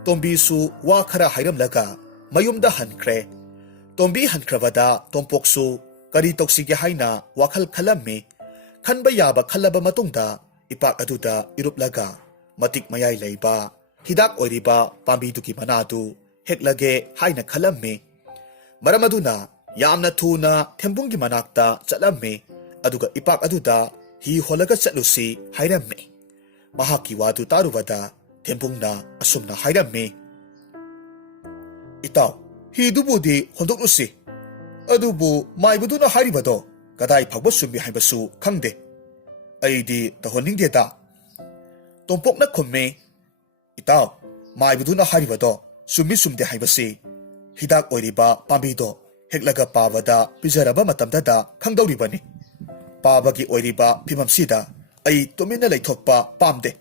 ꯇꯣꯝꯕꯤꯁꯨ ꯋꯥ ꯈꯔ ꯍꯥꯏꯔꯝꯂꯒ ꯃꯌꯨꯝꯗ ꯍꯟꯈ꯭ꯔꯦ꯫ ꯇꯣꯝꯕꯤ ꯍꯟꯈ꯭ꯔꯕꯗ ꯇꯣꯝꯄꯣꯛꯁꯨ ꯀꯔꯤ ꯇꯧꯁꯤꯒꯦ ꯍꯥꯏꯅ ꯋꯥꯈꯜ ꯈꯜꯂꯝꯃꯤ꯫ ꯈꯟꯕ ꯌꯥꯕ ꯈꯜꯂꯕ ꯃꯇꯨꯡꯗ ꯏꯄꯥꯛ ꯑꯗꯨꯗ ꯏꯔꯨꯞꯂꯒ ꯃꯇꯤꯛ ꯃꯌꯥꯏ ꯂꯩꯕ ꯍꯤꯗꯥꯛ ꯑꯣꯏꯔꯤꯕ ꯄꯥꯝꯕꯤꯗꯨꯒꯤ ꯃꯅꯥꯗꯨ ꯍꯦꯛꯂꯒꯦ ꯍꯥꯏꯅ ꯈꯜꯂꯝꯃꯤ꯫ ꯃꯔꯝ ꯑꯗꯨꯅ ꯌꯥꯝꯅ ꯊꯨꯅ ꯊꯦꯝꯕꯨꯡꯒꯤ ꯃꯅꯥꯛꯇ ꯆꯠꯂꯝꯃꯤ ꯑꯗꯨꯒ ꯏꯄꯥꯛ ꯑꯗꯨꯗ हि ꯍꯣꯜꯂꯒ ꯆꯠꯂꯨꯁꯤ ꯍꯥꯏꯔꯝꯃꯤ꯫ ꯃꯍꯥꯛꯀꯤ ꯋꯥꯗꯨ ꯇꯥꯔꯨꯕꯗ ꯊꯦꯝꯕꯨꯡꯅ ꯑꯁꯨꯝꯅ ꯍꯥꯏꯔꯝꯃꯤ, ꯏꯇꯥꯎ, ꯍꯤꯗꯨꯕꯨꯗꯤ ꯍꯣꯟꯗꯣꯛꯂꯨꯁꯤ, ꯑꯗꯨꯕꯨ ꯃꯥꯏꯕꯗꯨꯅ ꯍꯥꯏꯔꯤꯕꯗꯣ ꯀꯗꯥꯏ ꯐꯥꯎꯕ ꯆꯨꯝꯃꯤ ꯍꯥꯏꯕꯁꯨ ꯈꯪꯗꯦ꯫ ꯑꯩꯗꯤ ꯇꯧꯍꯟꯅꯤꯡꯗꯦꯗ꯫ ꯇꯣꯝꯄꯣꯛꯅ ꯈꯨꯝꯃꯤ, ꯏꯇꯥꯎ, ꯃꯥꯏꯕꯗꯨꯅ ꯍꯥꯏꯔꯤꯕꯗꯣ ꯆꯨꯝꯃꯤ ꯆꯨꯝꯗꯦ ꯍꯥꯏꯕꯁꯤ ꯍꯤꯗꯥꯛ ꯑꯣꯏꯔꯤꯕ ꯄꯥꯝꯕꯤꯗꯣ ꯍꯦꯛꯂꯒ ꯄꯥꯕꯗ ꯄꯤꯖꯔꯕ ꯃꯇꯝꯗꯗ ꯈꯪꯗꯧꯔꯤꯕꯅꯤ꯫ ꯄꯥꯕꯒꯤ ꯑꯣꯏꯔꯤꯕ ꯐꯤꯕꯝꯁꯤꯗ ꯑꯩ ꯇꯨꯃꯤꯟꯅ ꯂꯩꯊꯣꯛꯄ ꯄꯥꯝꯗꯦ꯫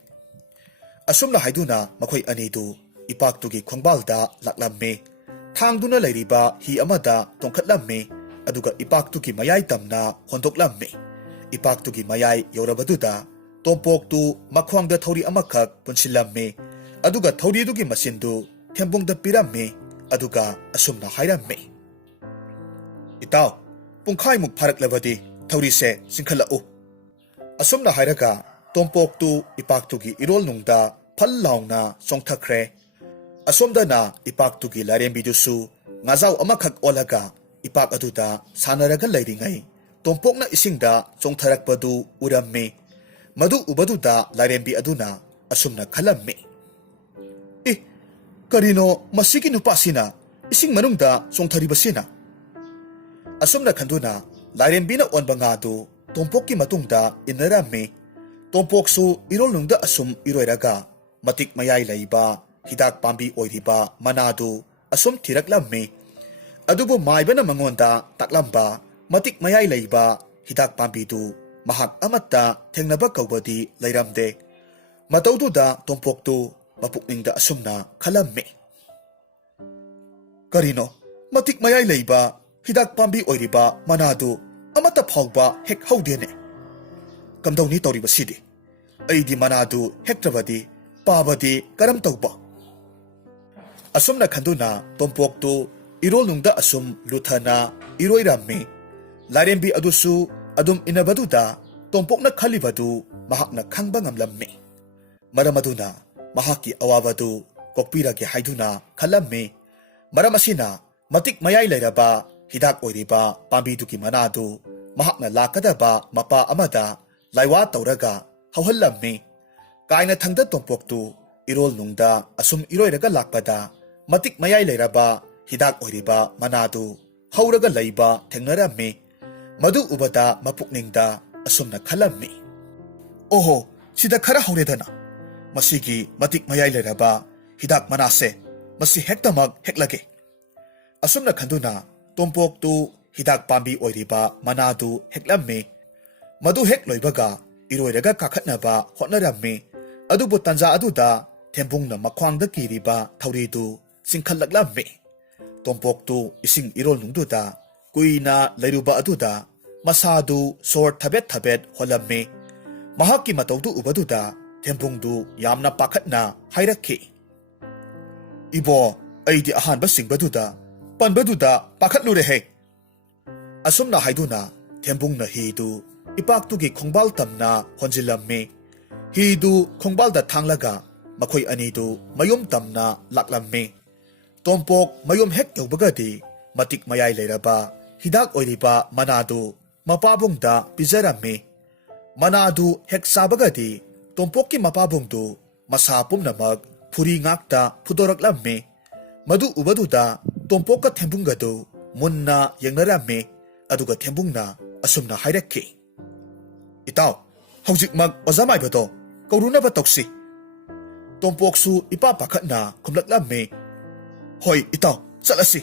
ꯑꯁꯨꯝꯅ ꯍꯥꯏꯗꯨꯅ ꯃꯈꯣꯏ ꯑꯅꯤꯗꯨ ꯏꯄꯥꯛꯇꯨꯒꯤ ꯈꯣꯡꯕꯥꯜꯗ ꯂꯥꯛꯂꯝꯃꯤ꯫ ꯊꯥꯡꯗꯨꯅ ꯂꯩꯔꯤꯕ ꯍꯤ ꯑꯃꯗ ꯇꯣꯡꯈꯠꯂꯝꯃꯤ ꯑꯗꯨꯒ ꯏꯄꯥꯛꯇꯨꯒꯤ ꯃꯌꯥꯏ ꯇꯝꯅ ꯍꯣꯟꯗꯣꯛꯂꯝꯃꯤ꯫ ꯏꯄꯥꯛꯇꯨꯒꯤ ꯃꯌꯥꯏ ꯌꯧꯔꯕꯗꯨꯗ ꯇꯣꯝꯄꯣꯛꯇꯨ ꯃꯈ꯭ꯋꯥꯡꯗ ꯊꯧꯔꯤ ꯑꯃꯈꯛ ꯄꯨꯟꯁꯤꯜꯂꯝꯃꯤ ꯑꯗꯨꯒ ꯊꯧꯔꯤꯗꯨꯒꯤ ꯃꯆꯤꯟꯗꯨ ꯊꯦꯝꯕꯨꯡꯗ ꯄꯤꯔꯝꯃꯤ ꯑꯗꯨꯒ ꯑꯁꯨꯝꯅ ꯍꯥꯏꯔꯝꯃꯤ, ꯏꯇꯥꯎ, ꯄꯨꯡꯈꯥꯏꯃꯨꯛ ꯐꯥꯔꯛꯂꯕꯗꯤ ꯊꯧꯔꯤꯁꯦ ꯆꯤꯡꯈꯠꯂꯛꯎ꯫ ꯑꯁꯨꯝꯅ ꯍꯥꯏꯔꯒ ꯇꯣꯝꯄꯣꯛꯇꯨ ꯏꯄꯥꯛꯇꯨꯒꯤ ꯏꯔꯣꯜꯅꯨꯡꯗ ꯐꯜ ꯂꯥꯎꯅ ꯆꯣꯡꯊꯈ꯭ꯔꯦ꯫ ꯑꯁꯣꯝꯗꯅ ꯏꯄꯥꯛꯇꯨꯒꯤ ꯂꯥꯏꯔꯦꯝꯕꯤꯗꯨꯁꯨ ꯉꯥꯖꯥꯎ ꯑꯃꯈꯛ ꯑꯣꯜꯂꯒ ꯏꯄꯥꯛ ꯑꯗꯨꯗ ꯁꯥꯟꯅꯔꯒ ꯂꯩꯔꯤꯉꯩ ꯇꯣꯝꯄꯣꯛꯅ ꯏꯁꯤꯡꯗ ꯆꯣꯡꯊꯔꯛꯄꯗꯨ ꯎꯔꯝꯃꯤ꯫ ꯃꯗꯨ ꯎꯕꯗꯨꯗ ꯂꯥꯏꯔꯦꯝꯕꯤ ꯑꯗꯨꯅ ꯑꯁꯨꯝꯅ ꯈꯜꯂꯝꯃꯤ, ꯀꯔꯤꯅꯣ ꯃꯁꯤꯒꯤ ꯅꯨꯄꯥꯁꯤꯅ ꯏꯁꯤꯡ ꯃꯅꯨꯡꯗ ꯆꯣꯡꯊꯔꯤꯕꯁꯤꯅ? ꯑꯁꯨꯝꯅ ꯈꯟꯗꯨꯅ ꯂꯥꯏꯔꯦꯝꯕꯤꯅ ꯑꯣꯟꯕ ꯉꯥꯗꯨ ꯇꯣꯝꯄꯣꯛꯀꯤ ꯃꯇꯨꯡꯗ ꯏꯟꯅꯔꯝꯃꯤ꯫ ꯇꯣꯝꯄꯣꯛꯁꯨ ꯏꯔꯣꯜꯅꯨꯡꯗ ꯑꯁꯨꯝ ꯏꯔꯣꯏꯔꯒ ꯃꯇꯤꯛ ꯃꯌꯥꯏ ꯂꯩꯕ ꯍꯤꯗꯥꯛ ꯄꯥꯝꯕꯤ ꯑꯣꯏꯔꯤꯕ ꯃꯅꯥꯗꯨ ꯑꯁꯨꯝ ꯊꯤꯔꯛꯂꯝꯃꯤ꯫ ꯑꯗꯨꯕꯨ ꯃꯥꯏꯕꯅ ꯃꯉꯣꯟꯗ ꯇꯥꯛꯂꯝꯕ ꯃꯇꯤꯛ ꯃꯌꯥꯏ ꯂꯩꯕ ꯍꯤꯗꯥꯛ ꯄꯥꯝꯕꯤꯗꯨ ꯃꯍꯥꯛ ꯑꯃꯠꯇ ꯊꯦꯡꯅꯕ ꯀꯧꯕꯗꯤ ꯂꯩꯔꯝꯗꯦ꯫ ꯃꯇꯧꯗꯨꯗ ꯇꯣꯝꯄꯣꯛꯇꯨ ꯃꯄꯨꯛꯅꯤꯡꯗ ꯑꯁꯨꯝꯅ ꯈꯜꯂꯝꯃꯤ, ꯀꯔꯤꯅꯣ ꯃꯇꯤꯛ ꯃꯌꯥꯏ ꯂꯩꯕ ꯍꯤꯗꯥꯛ ꯄꯥꯝꯕꯤ ꯑꯣꯏꯔꯤꯕ ꯃꯅꯥꯗꯨ ꯑꯃꯠꯇ ꯐꯥꯎꯕ ꯍꯦꯛ ꯍꯧꯗꯦꯅꯦ? ꯀꯝꯗꯧꯅꯤ ꯇꯧꯔꯤꯕꯁꯤꯗꯤ? ꯑꯩꯗꯤ ꯃꯅꯥꯗꯨ ꯍꯦꯛꯇ꯭ꯔꯕꯗꯤ ꯄꯥꯕꯗꯤ ꯀꯔꯝ ꯇꯧꯕ? asumna khanduna tompok tu irol nungda asum luthana iroi ramme larembi adusu adum inabaduda tompokna khalibadu mahakna khangba ngamlamme maramaduna mahaki awabadu kokpirage haiduna khalamme maramasina matik mayai lairaba hidak oiriba pambiduki manadu mahakna lakadaba mapa amada laiwa tauraga hawhallamme kaina thangda tompoktu irol nungda asum iroiraga lakpada matik mayai lairaba hidak oiriba manadu hauraga laiba thengnaramme madu ubada mapukningda asumna khalammi oho sida khara hauredana masigi matik mayai lairaba hidak manase masi hektamak heklage asumna khanduna tompoktu hidak pambi oiriba manadu heklamme madu hek loibaga iroiraga kakhatnaba hotnaramme adubu tanja aduda thembungna makhwangda kiriba thauridu singkhallaklamme tompoktu ising irol nungduda kuina leiruba aduda masadu sor thabet holamme mahakki matawdu ubaduda thembungdu yamna pakhatna hairakhi ibo aidi ahanba singbaduda panbaduda pakhatlure asumna haiduna thembungna hidu ipaktugi khongbal tamna honjilamme hidu khongbal thanglaga makhoi anidu mayum tamna laklamme tompok mayum hek yobagadi matik mayai leiraba hidak oiriba manadu mapabungda pizaramme manadu hek sabagadi tompokki mapabungdu masa pumnamak phuri ngakta phudoraklamme madu ubaduda tompokka thembungadu munna yengnaramme aduga thembungna asumna hairakhi itaw hawjikmak ozamaibado kaurunaba toksi tompoksu ipa pakhatna khumlaklamme hoi itaw chalasi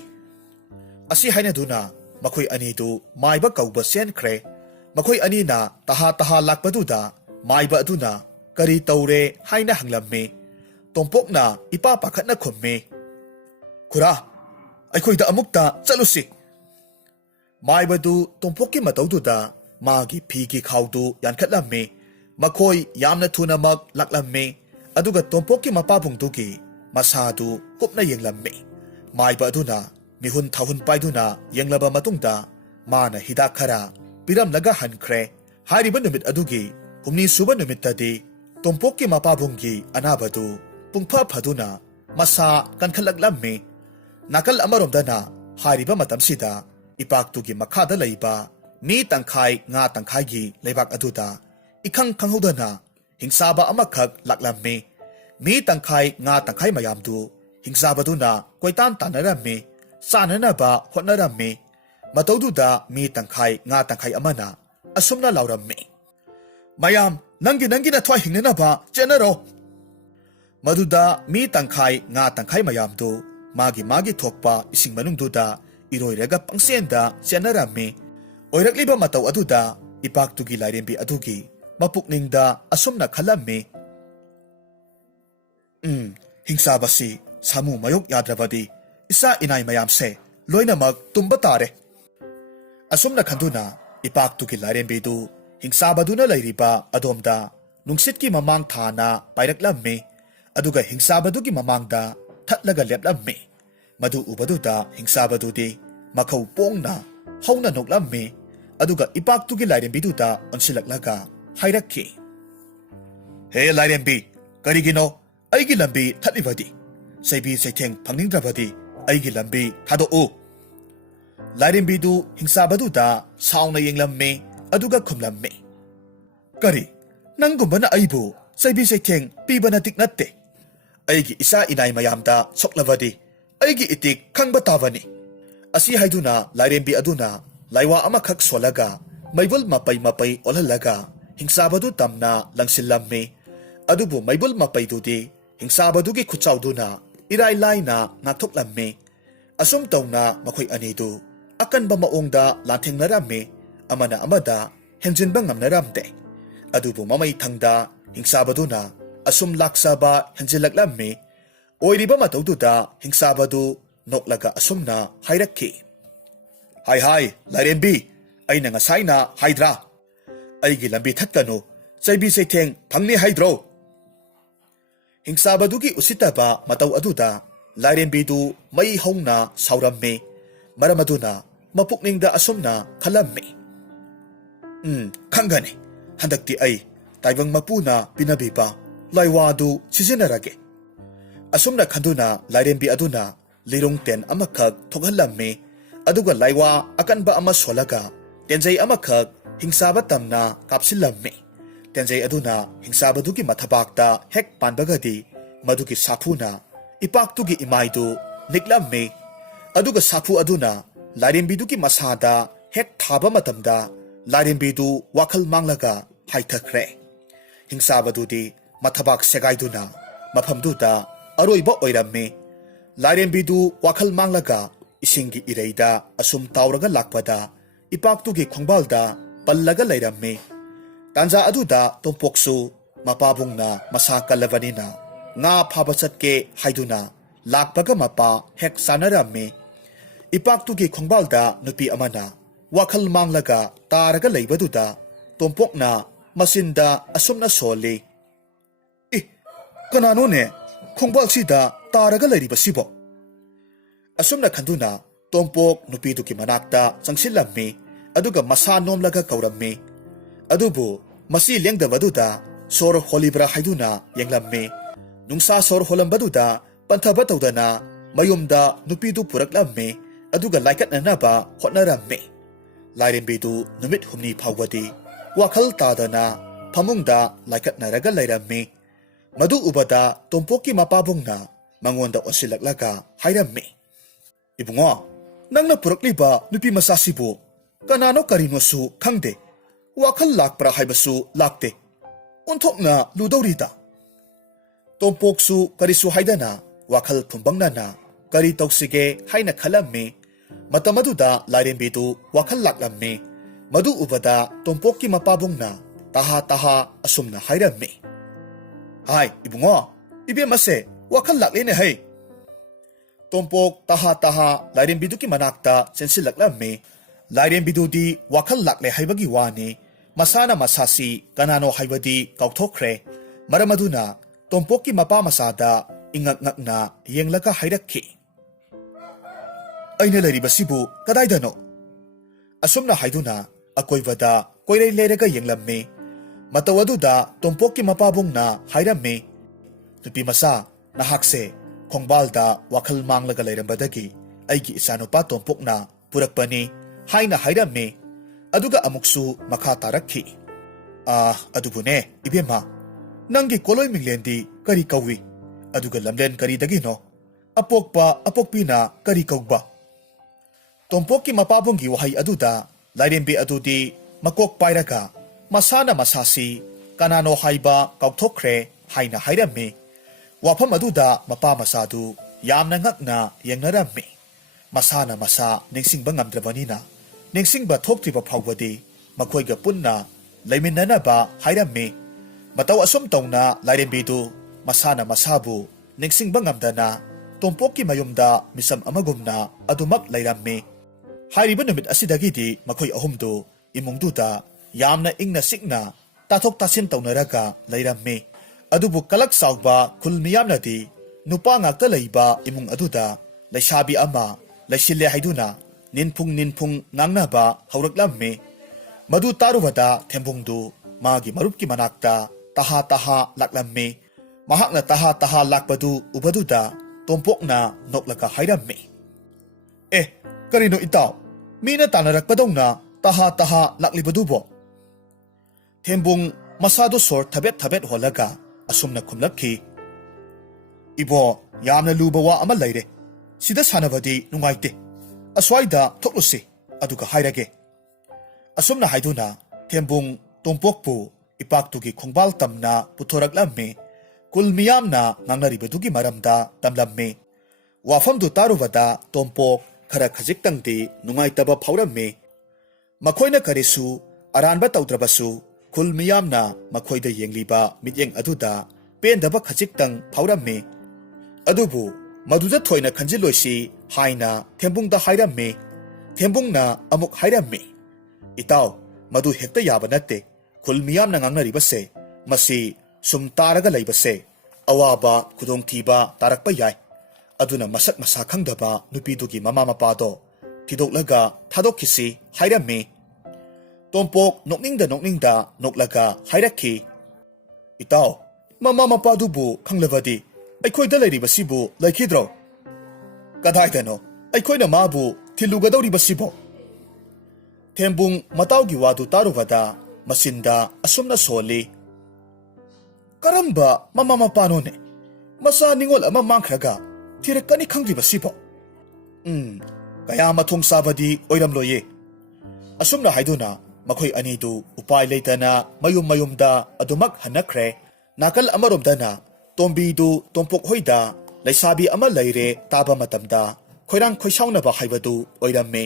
asi hainaduna makhoi anidu maiba kauba senkhre makhoi anina taha lakpaduda maiba aduna kari taure haina hanglamme tompokna ipa pakhatna khumme khura aikhoida amukta chalusi maibadu tompokki matawduda magi phigi khawdu yankhatlamme makhoi yamna thunamak laklamme aduga tompokki mapabungdugi masadu kupna yenglamme maiba aduna mihun thahun paiduna yenglaba matungda mana hidak khara piramlaga hankhre hariba numit adugi humni suba numittadi tompokki mapabunggi anabadu pungpha phaduna masa kankhallaklamme nakal amaromdana hariba matamsida ipaktugi makhada laiba mi tangkhai nga tangkhai leibak aduda ikhang khanghodana hingsaba amakhak laklamme mi tangkhai nga tangkhai mayamdu hingsabaduna koitan tanaramme sananaba hotnaramme matawduda mi tangkhai nga tangkhai amana asumna lauramme mayam nangi na thwai hingnaba chenaro maduda mi tangkhai nga tangkhai mayamdu magi thokpa ising manungduda iroiraga pangsenda chenaramme oirakliba mataw aduda ipaktugi lairembi adugi mapukningda asumna khalamme hingsabasi samu mayok yadrabadi isa inay mayamse loinamak tumba tare asumna khanduna ipaktugi lairembidu hingsabaduna lairiba adomda nungsitki mamang thana pairaklamme aduga hingsabadugi mamangda thatlaga leplamme madu ubaduda hingsabadudi makhau pongna hauna noklamme aduga ipaktugi lairembiduda onsilaklaga hairakhi he lairembi karigino aigi lambi thatlibadi saibi saitheng phangningdrabadi aigi lambi thado lairembidu hingsabaduda sauna yenglamme aduga khumlamme kari nangumbana aibu saibi saitheng pibana tiknatte aigi isa inai mayamda soklabadi aigi itik khangba tabani asi haiduna lairembi aduna laiwa amakhak solaga maibul mapai olhalaga hingsabadu tamna langsillamme adubu maibul mapaidudi hingsabadugi khuchauduna irai laina ngakthoklamme asum tawna makhoi anidu akanba maongda lanthengnaramme amana amada henjinba ngamnaramte adubu mamai thangda hingsabaduna asum laksaba henjilaklamme oiriba matawduda hingsabadu noklaga asumna hairakhi hai lairembi aina ngasaina haidra aigi lambi thatkanu chaibi saitheng phangni haidro hingsabadugi usitaba mataw aduda ꯂꯥꯏꯔꯦꯝꯕꯤꯗꯨ ꯃꯩ ꯍꯧꯅ ꯁꯥꯎꯔꯝꯃꯤ ꯃꯔꯝ ꯑꯗꯨꯅ ꯃꯄꯨꯛꯅꯤꯡꯗ ꯑꯁꯨꯝꯅ ꯈꯜꯂꯝꯃꯤ ꯈꯪꯒꯅꯤ ꯍꯟꯗꯛꯇꯤ ꯑꯩ ꯇꯥꯏꯕꯪ ꯃꯄꯨꯅ ꯄꯤꯅꯕꯤꯕ ꯂꯥꯏꯋꯥꯗꯨ ꯁꯤꯖꯤꯟꯅꯔꯒꯦ ꯑꯁꯨꯝꯅ ꯈꯟꯗꯨꯅ ꯂꯥꯏꯔꯦꯝꯕꯤ ꯑꯗꯨꯅ ꯂꯤꯔꯨꯡ ꯇꯦꯟ ꯑꯃꯈꯛ ꯊꯣꯛꯍꯜꯂꯝꯃꯤ ꯑꯗꯨꯒ ꯂꯥꯏꯋꯥ ꯑꯀꯟꯕ ꯑꯃ ꯁꯣꯜꯂꯒ ꯇꯦꯟꯖꯩ ꯑꯃꯈꯛ ꯍꯤꯡꯁꯥꯕ ꯇꯝꯅ ꯀꯥꯞꯁꯤꯜꯂꯝꯃꯤ ꯇꯦꯟꯖꯩ ꯑꯗꯨꯅ ꯍꯤꯡꯁꯥꯕꯗꯨꯒꯤ ꯃꯊꯕꯥꯛꯇ ꯍꯦꯛ ꯄꯥꯟꯕꯒꯗꯤ ꯃꯗꯨꯒꯤ ꯁꯥꯐꯨꯅ ꯏꯄꯥꯛꯇꯨꯒꯤ ꯏꯃꯥꯏꯗꯨ ꯅꯤꯛꯂꯝꯃꯤ ꯑꯗꯨꯒ ꯁꯥꯐꯨ ꯑꯗꯨꯅ ꯂꯥꯏꯔꯦꯝꯕꯤꯗꯨꯒꯤ ꯃꯁꯥꯗ ꯍꯦꯛ ꯊꯥꯕ ꯃꯇꯝꯗ ꯂꯥꯏꯔꯦꯝꯕꯤꯗꯨ ꯋꯥꯈꯜ ꯃꯥꯡꯂꯒ ꯍꯥꯏꯊꯈ꯭ꯔꯦ ꯍꯤꯡꯁꯥꯕꯗꯨꯗꯤ ꯃꯊꯕꯥꯛ ꯁꯦꯒꯥꯏꯗꯨꯅ ꯃꯐꯝꯗꯨꯗ ꯑꯔꯣꯏꯕ ꯑꯣꯏꯔꯝꯃꯤ ꯂꯥꯏꯔꯦꯝꯕꯤꯗꯨ ꯋꯥꯈꯜ ꯃꯥꯡꯂꯒ ꯏꯁꯤꯡꯒꯤ ꯏꯔꯩꯗ ꯑꯁꯨꯝ ꯇꯥꯎꯔꯒ ꯂꯥꯛꯄꯗ ꯏꯄꯥꯛꯇꯨꯒꯤ ꯈꯣꯡꯕꯥꯜꯗ ꯄꯜꯂꯒ ꯂꯩꯔꯝꯃꯤ ꯇꯥꯟꯖꯥ ꯑꯗꯨꯗ ꯇꯣꯝꯄꯣꯛꯁꯨ ꯃꯄꯥꯕꯨꯡꯅ ꯃꯁꯥ ꯀꯜꯂꯕꯅꯤꯅ ꯉꯥ ꯐꯥꯕ ꯆꯠꯀꯦ ꯍꯥꯏꯗꯨꯅ ꯂꯥꯛꯄꯒ ꯃꯄꯥ ꯍꯦꯛ ꯆꯥꯅꯔꯝꯃꯤ ꯏꯄꯥꯛꯇꯨꯒꯤ ꯈꯣꯡꯕꯥꯜꯗ ꯅꯨꯄꯤ ꯑꯃꯅ ꯋꯥꯈꯜ ꯃꯥꯡꯂꯒ ꯇꯥꯔꯒ ꯂꯩꯕꯗꯨꯗ ꯇꯣꯝꯄꯣꯛꯅ ꯃꯆꯤꯟꯗ ꯑꯁꯨꯝꯅ ꯁꯣꯜꯂꯤ ꯀꯅꯥꯅꯣꯅꯦ ꯈꯣꯡꯕꯥꯜꯁꯤꯗ ꯇꯥꯔꯒ ꯂꯩꯔꯤꯕꯁꯤꯕꯣ ꯑꯁꯨꯝꯅ ꯈꯟꯗꯨꯅ ꯇꯣꯝꯄꯣꯛ ꯅꯨꯄꯤꯗꯨꯒꯤ ꯃꯅꯥꯛꯇ ꯆꯪꯁꯤꯜꯂꯝꯃꯤ ꯑꯗꯨꯒ ꯃꯁꯥ ꯅꯣꯝꯂꯒ ꯀꯧꯔꯝꯃꯤ ꯑꯗꯨꯕꯨ ꯃꯁꯤ ꯂꯦꯡꯗꯕꯗꯨꯗ ꯁꯣꯔ ꯍꯣꯜꯂꯤꯕ꯭ꯔꯥ ꯍꯥꯏꯗꯨꯅ ꯌꯦꯡꯂꯝꯃꯤ ꯅꯨꯡꯁꯥ ꯁꯣꯔ ꯍꯣꯜꯂꯝꯕꯗꯨꯗ ꯄꯟꯊꯕ ꯇꯧꯗꯅ ꯃꯌꯨꯝꯗ ꯅꯨꯄꯤꯗꯨ ꯄꯨꯔꯛꯂꯝꯃꯤ ꯑꯗꯨꯒ ꯂꯥꯏꯀꯠꯅꯅꯕ ꯍꯣꯠꯅꯔꯝꯃꯤ ꯂꯥꯏꯔꯦꯝꯕꯤꯗꯨ ꯅꯨꯃꯤꯠ ꯍꯨꯝꯅꯤ ꯐꯥꯎꯕꯗꯤ ꯋꯥꯈꯜ ꯇꯥꯗꯅ ꯐꯃꯨꯡꯗ ꯂꯥꯏꯀꯠꯅꯔꯒ ꯂꯩꯔꯝꯃꯤ ꯃꯗꯨ ꯎꯕꯗ ꯇꯣꯝꯄꯣꯛꯀꯤ ꯃꯄꯥꯕꯨꯡꯅ ꯃꯉꯣꯟꯗ ꯑꯣꯟꯁꯤꯜꯂꯛꯂꯒ ꯍꯥꯏꯔꯝꯃꯤ ꯏꯕꯨꯡꯉꯣ ꯅꯪꯅ ꯄꯨꯔꯛꯂꯤꯕ ꯅꯨꯄꯤ ꯃꯆꯥꯁꯤꯕꯨ ꯀꯅꯥꯅꯣ ꯀꯔꯤꯅꯣꯁꯨ ꯈꯪꯗꯦ ꯋꯥꯈꯜ ꯂꯥꯛꯄ꯭ꯔꯥ ꯍꯥꯏꯕꯁꯨ ꯂꯥꯛꯇꯦ ꯑꯣꯟꯊꯣꯛꯅ ꯂꯨꯗꯧꯔꯤꯗ ꯇꯣꯝꯄꯣꯛꯁꯨ ꯀꯔꯤꯁꯨ ꯍꯥꯏꯗꯅ ꯋꯥꯈꯜ ꯐꯨꯝꯕꯪꯅꯅ ꯀꯔꯤ ꯇꯧꯁꯤꯒꯦ ꯍꯥꯏꯅ ꯈꯜꯂꯝꯃꯤ ꯃꯇꯝ ꯑꯗꯨꯗ ꯂꯥꯏꯔꯦꯝꯕꯤꯗꯨ ꯋꯥꯈꯜ ꯂꯥꯛꯂꯝꯃꯤ ꯃꯗꯨ ꯎꯕꯗ ꯇꯣꯝꯄꯣꯛꯀꯤ ꯃꯄꯥꯕꯨꯡꯅ ꯇꯍꯥ ꯇꯍꯥ ꯑꯁꯨꯝꯅ ꯍꯥꯏꯔꯝꯃꯤ ꯍꯥꯏ ꯏꯕꯨꯡꯉꯣ ꯏꯕꯦꯝ ꯑꯁꯦ ꯋꯥꯈꯜ ꯂꯥꯛꯂꯦꯅꯦ ꯍꯩ ꯇꯣꯝꯄꯣꯛ ꯇꯍꯥ ꯇꯍꯥ ꯂꯥꯏꯔꯦꯝꯕꯤꯗꯨꯒꯤ ꯃꯅꯥꯛꯇ ꯆꯦꯟꯁꯤꯜꯂꯛꯂꯝꯃꯤ ꯂꯥꯏꯔꯦꯝꯕꯤꯗꯨꯗꯤ ꯋꯥꯈꯜ ꯂꯥꯛꯂꯦ ꯍꯥꯏꯕꯒꯤ ꯋꯥꯅꯤ ꯃꯁꯥꯅ ꯃꯁꯥꯁꯤ ꯀꯅꯥꯅꯣ ꯍꯥꯏꯕꯗꯤ ꯀꯥꯎꯊꯣꯛꯈ꯭ꯔꯦ ꯃꯔꯝ ꯑꯗꯨꯅ ꯇꯣꯝꯄꯣꯛꯀꯤ ꯃꯄꯥ ꯃꯆꯥꯗ ꯏꯉꯛ ꯉꯛꯅ ꯌꯦꯡꯂꯒ ꯍꯥꯏꯔꯛꯈꯤ ꯑꯩꯅ ꯂꯩꯔꯤꯕꯁꯤꯕꯨ ꯀꯗꯥꯏꯗꯅꯣ ꯑꯁꯨꯝꯅ ꯍꯥꯏꯗꯨꯅ ꯑꯀꯣꯏꯕꯗ ꯀꯣꯏꯔꯩ ꯂꯩꯔꯒ ꯌꯦꯡꯂꯝꯃꯤ ꯃꯇꯧ ꯑꯗꯨꯗ ꯇꯣꯝꯄꯣꯛꯀꯤ ꯃꯄꯥꯕꯨꯡꯅ ꯍꯥꯏꯔꯝꯃꯤ ꯅꯨꯄꯤ ꯃꯆꯥ ꯅꯍꯥꯛꯁꯦ ꯈꯣꯡꯕꯥꯜꯗ ꯋꯥꯈꯜ ꯃꯥꯡꯂꯒ ꯂꯩꯔꯝꯕꯗꯒꯤ ꯑꯩꯒꯤ ꯏꯆꯥꯅꯨꯄꯥ ꯇꯣꯝꯄꯣꯛꯅ ꯄꯨꯔꯛꯄꯅꯤ ꯍꯥꯏꯅ ꯍꯥꯏꯔꯝꯃꯤ ꯑꯗꯨꯒ ꯑꯃꯨꯛꯁꯨ ꯃꯈꯥ ꯇꯥꯔꯛꯈꯤ ꯑꯗꯨꯕꯨꯅꯦ ꯏꯕꯦꯝꯃ ꯅꯪꯒꯤ ꯀꯣꯂꯣꯏ ꯃꯤꯡꯂꯦꯟꯗꯤ ꯀꯔꯤ ꯀꯧꯏ ꯑꯗꯨꯒ ꯂꯝꯂꯦꯟ ꯀꯔꯤꯗꯒꯤꯅꯣ ꯑꯄꯣꯛꯄ ꯑꯄꯣꯛꯄꯤꯅ ꯀꯔꯤ ꯀꯧꯕ ꯇꯣꯝꯄꯣꯛꯀꯤ ꯃꯄꯥꯕꯨꯡꯒꯤ ꯋꯥꯍꯩ ꯑꯗꯨꯗ ꯂꯥꯏꯔꯦꯝꯕꯤ ꯑꯗꯨꯗꯤ ꯃꯀꯣꯛ ꯄꯥꯏꯔꯒ ꯃꯁꯥꯅ ꯃꯁꯥꯁꯤ ꯀꯅꯥꯅꯣ ꯍꯥꯏꯕ ꯀꯥꯎꯊꯣꯛꯈ꯭ꯔꯦ ꯍꯥꯏꯅ ꯍꯥꯏꯔꯝꯃꯤ ꯋꯥꯐꯝ ꯑꯗꯨꯗ ꯃꯄꯥ ꯃꯆꯥꯗꯨ ꯌꯥꯝꯅ ꯉꯛꯅ ꯌꯦꯡꯅꯔꯝꯃꯤ ꯃꯁꯥꯅ ꯃꯁꯥ ꯅꯤꯡꯁꯤꯡꯕ ꯉꯝꯗ꯭ꯔꯕꯅꯤꯅ ꯅꯤꯡꯁꯤꯡꯕ ꯊꯣꯛꯇ꯭ꯔꯤꯕ ꯐꯥꯎꯕꯗꯤ ꯃꯈꯣꯏꯒ ꯄꯨꯟꯅ ꯂꯩꯃꯤꯟꯅꯅꯕ ꯍꯥꯏꯔꯝꯃꯤ ꯃꯇꯧ ꯑꯁꯨꯝ ꯇꯧꯅ ꯂꯥꯏꯔꯦꯝꯕꯤꯗꯨ ꯃꯁꯥꯅ ꯃꯁꯥꯕꯨ ꯅꯤꯡꯁꯤꯡꯕ ꯉꯝꯗꯅ ꯇꯣꯝꯄꯣꯛꯀꯤ ꯃꯌꯨꯝꯗ ꯃꯤꯆꯝ ꯑꯃꯒꯨꯝꯅ ꯑꯗꯨꯃꯛ ꯂꯩꯔꯝꯃꯤ ꯍꯥꯏꯔꯤꯕ ꯅꯨꯃꯤꯠ ꯑꯁꯤꯗꯒꯤꯗꯤ ꯃꯈꯣꯏ ꯑꯍꯨꯝꯗꯨ ꯏꯃꯨꯡꯗꯨꯗ ꯌꯥꯝꯅ ꯏꯪꯅ ꯆꯤꯛꯅ ꯇꯥꯊꯣꯛ ꯇꯥꯁꯤꯟ ꯇꯧꯅꯔꯒ ꯂꯩꯔꯝꯃꯤ ꯑꯗꯨꯕꯨ ꯀꯂꯛ ꯆꯥꯎꯕ ꯈꯨꯜ ꯃꯤꯌꯥꯝꯅꯗꯤ ꯅꯨꯄꯥ ꯉꯥꯛꯇ ꯂꯩꯕ ꯏꯃꯨꯡ ꯑꯗꯨꯗ ꯂꯩꯁꯥꯕꯤ ꯑꯃ ꯂꯩꯁꯤꯜꯂꯦ ꯍꯥꯏꯗꯨꯅ ꯅꯤꯟꯐꯨꯡ ꯉꯥꯡꯅꯕ ꯍꯧꯔꯛꯂꯝꯃꯤ ꯃꯗꯨ ꯇꯥꯔꯨꯕꯗ ꯊꯦꯝꯕꯨꯡꯗꯨ ꯃꯥꯒꯤ ꯃꯔꯨꯞꯀꯤ ꯃꯅꯥꯛꯇ ꯇꯍꯥ ꯇꯍꯥ ꯂꯥꯛꯂꯝꯃꯤ ꯃꯍꯥꯛꯅ ꯇꯍꯥ ꯇꯍꯥ ꯂꯥꯛꯄꯗꯨ ꯎꯕꯗꯨꯗ ꯇꯣꯝꯄꯣꯛꯅ ꯅꯣꯛꯂꯒ ꯍꯥꯏꯔꯝꯃꯤ ꯀꯔꯤꯅꯣ ꯏꯇꯥꯎ ꯃꯤꯅ ꯇꯥꯟꯅꯔꯛꯄꯗꯧꯅ ꯇꯍꯥ ꯇꯍꯥ ꯂꯥꯛꯂꯤꯕꯗꯨꯕꯣ ꯊꯦꯝꯕꯨꯡ ꯃꯁꯥꯗꯨ ꯁꯣꯔ ꯊꯕꯦꯠ ꯊꯕꯦꯠ ꯍꯣꯜꯂꯒ ꯑꯁꯨꯝꯅ ꯈꯨꯝꯂꯛꯈꯤ ꯏꯕꯣ ꯌꯥꯝꯅ ꯂꯨꯕ ꯋꯥ ꯑꯃ ꯂꯩꯔꯦ ꯁꯤꯗ ꯁꯥꯟꯅꯕꯗꯤ ꯅꯨꯡꯉꯥꯏꯇꯦ ꯑꯁ꯭ꯋꯥꯏꯗ ꯊꯣꯛꯂꯨꯁꯤ ꯑꯗꯨꯒ ꯍꯥꯏꯔꯒꯦ ꯑꯁꯨꯝꯅ ꯍꯥꯏꯗꯨꯅ ꯊꯦꯝꯕꯨꯡ ꯇꯣꯝꯄꯣꯛꯄꯨ ꯏꯄꯥꯛꯇꯨꯒꯤ ꯈꯣꯡꯕꯥꯜ ꯇꯝꯅ ꯄꯨꯊꯣꯔꯛꯂꯝꯃꯤ ꯀꯨꯜ ꯃꯤꯌꯥꯝꯅ ꯉꯥꯡꯅꯔꯤꯕꯗꯨꯒꯤ ꯃꯔꯝꯗ ꯇꯝꯂꯝꯃꯤ ꯋꯥꯐꯝꯗꯨ ꯇꯥꯔꯨꯕꯗ ꯇꯣꯝꯄꯣꯛ ꯈꯔ ꯈꯖꯤꯛꯇꯪꯗꯤ ꯅꯨꯡꯉꯥꯏꯇꯕ ꯐꯥꯎꯔꯝꯃꯤ ꯃꯈꯣꯏꯅ ꯀꯔꯤꯁꯨ ꯑꯔꯥꯟꯕ ꯇꯧꯗ꯭ꯔꯕꯁꯨ ꯈꯨꯜ ꯃꯤꯌꯥꯝꯅ ꯃꯈꯣꯏꯗ ꯌꯦꯡꯂꯤꯕ ꯃꯤꯠꯌꯦꯡ ꯑꯗꯨꯗ ꯄꯦꯟꯗꯕ ꯈꯖꯤꯛꯇꯪ ꯐꯥꯎꯔꯝꯃꯤ ꯑꯗꯨꯕꯨ ꯃꯗꯨꯗ ꯊꯣꯏꯅ ꯈꯟꯖꯤꯜꯂꯣꯏꯁꯤ ꯍꯥꯏꯅ ꯊꯦꯝꯕꯨꯡꯗ ꯍꯥꯏꯔꯝꯃꯤ ꯊꯦꯝꯕꯨꯡꯅ ꯑꯃꯨꯛ ꯍꯥꯏꯔꯝꯃꯤ ꯏꯇꯥꯎ ꯃꯗꯨ ꯍꯦꯛꯇ ꯌꯥꯕ ꯅꯠꯇꯦ ꯈꯨꯜ ꯃꯤꯌꯥꯝꯅ ꯉꯥꯡꯅꯔꯤꯕꯁꯦ ꯃꯁꯤ ꯁꯨꯝ ꯇꯥꯔꯒ ꯂꯩꯕꯁꯦ ꯑꯋꯥꯕ ꯈꯨꯗꯣꯡꯊꯤꯕ ꯇꯥꯔꯛꯄ ꯌꯥꯏ ꯑꯗꯨꯅ ꯃꯁꯛ ꯃꯁꯥ ꯈꯪꯗꯕ ꯅꯨꯄꯤꯗꯨꯒꯤ ꯃꯃꯥ ꯃꯄꯥꯗꯣ ꯊꯤꯗꯣꯛꯂꯒ ꯊꯥꯗꯣꯛꯈꯤꯁꯤ ꯍꯥꯏꯔꯝꯃꯤ꯫ ꯇꯣꯝꯄꯣꯛ ꯅꯣꯛꯅꯤꯡꯗ ꯅꯣꯛꯂꯒ ꯍꯥꯏꯔꯛꯈꯤ, ꯏꯇꯥꯎ, ꯃꯃꯥ ꯃꯄꯥꯗꯨꯕꯨ ꯈꯪꯂꯕꯗꯤ ꯑꯩꯈꯣꯏꯗ ꯂꯩꯔꯤꯕꯁꯤꯕꯨ ꯂꯩꯈꯤꯗ꯭ꯔꯣ? ꯀꯗꯥꯏꯗꯅꯣ ꯑꯩꯈꯣꯏꯅ ꯃꯥꯕꯨ ꯊꯤꯜꯂꯨꯒꯗꯧꯔꯤꯕꯁꯤꯕꯣ? ꯊꯦꯝꯕꯨꯡ ꯃꯇꯥꯎꯒꯤ ꯋꯥꯗꯨ ꯇꯥꯔꯨꯕꯗ ꯃꯆꯤꯟꯗ ꯑꯁꯨꯝꯅ ꯁꯣꯜꯂꯤ, ꯀꯔꯝꯕ ꯃꯃꯥ ꯃꯄꯥꯅꯣꯅꯦ? ꯃꯆꯥ ꯅꯤꯡꯉꯣꯜ ꯑꯃ ꯃꯥꯡꯈ꯭ꯔꯒ ꯊꯤꯔꯛꯀꯅꯤ ꯈꯪꯗ꯭ꯔꯤꯕꯁꯤꯕꯣ? ꯀꯌꯥ ꯃꯊꯣꯡ ꯆꯥꯕꯗꯤ ꯑꯣꯏꯔꯝꯂꯣꯏꯌꯦ꯫ ꯑꯁꯨꯝꯅ ꯍꯥꯏꯗꯨꯅ ꯃꯈꯣꯏ ꯑꯅꯤꯗꯨ ꯎꯄꯥꯏ ꯂꯩꯇꯅ ꯃꯌꯨꯝꯗ ꯑꯗꯨꯃꯛ ꯍꯟꯅꯈ꯭ꯔꯦ꯫ ꯅꯥꯀꯜ ꯑꯃꯔꯣꯝꯗꯅ ꯇꯣꯝꯕꯤꯗꯨ ꯇꯣꯝꯄꯣꯛ ꯍꯣꯏꯗ ꯂꯩꯁꯥꯕꯤ ꯑꯃ ꯂꯩꯔꯦ ꯇꯥꯕ ꯃꯇꯝꯗ ꯈꯣꯏꯔꯥꯡ ꯈꯣꯏꯁꯥꯎꯅꯕ ꯍꯥꯏꯕꯗꯨ ꯑꯣꯏꯔꯝꯃꯦ꯫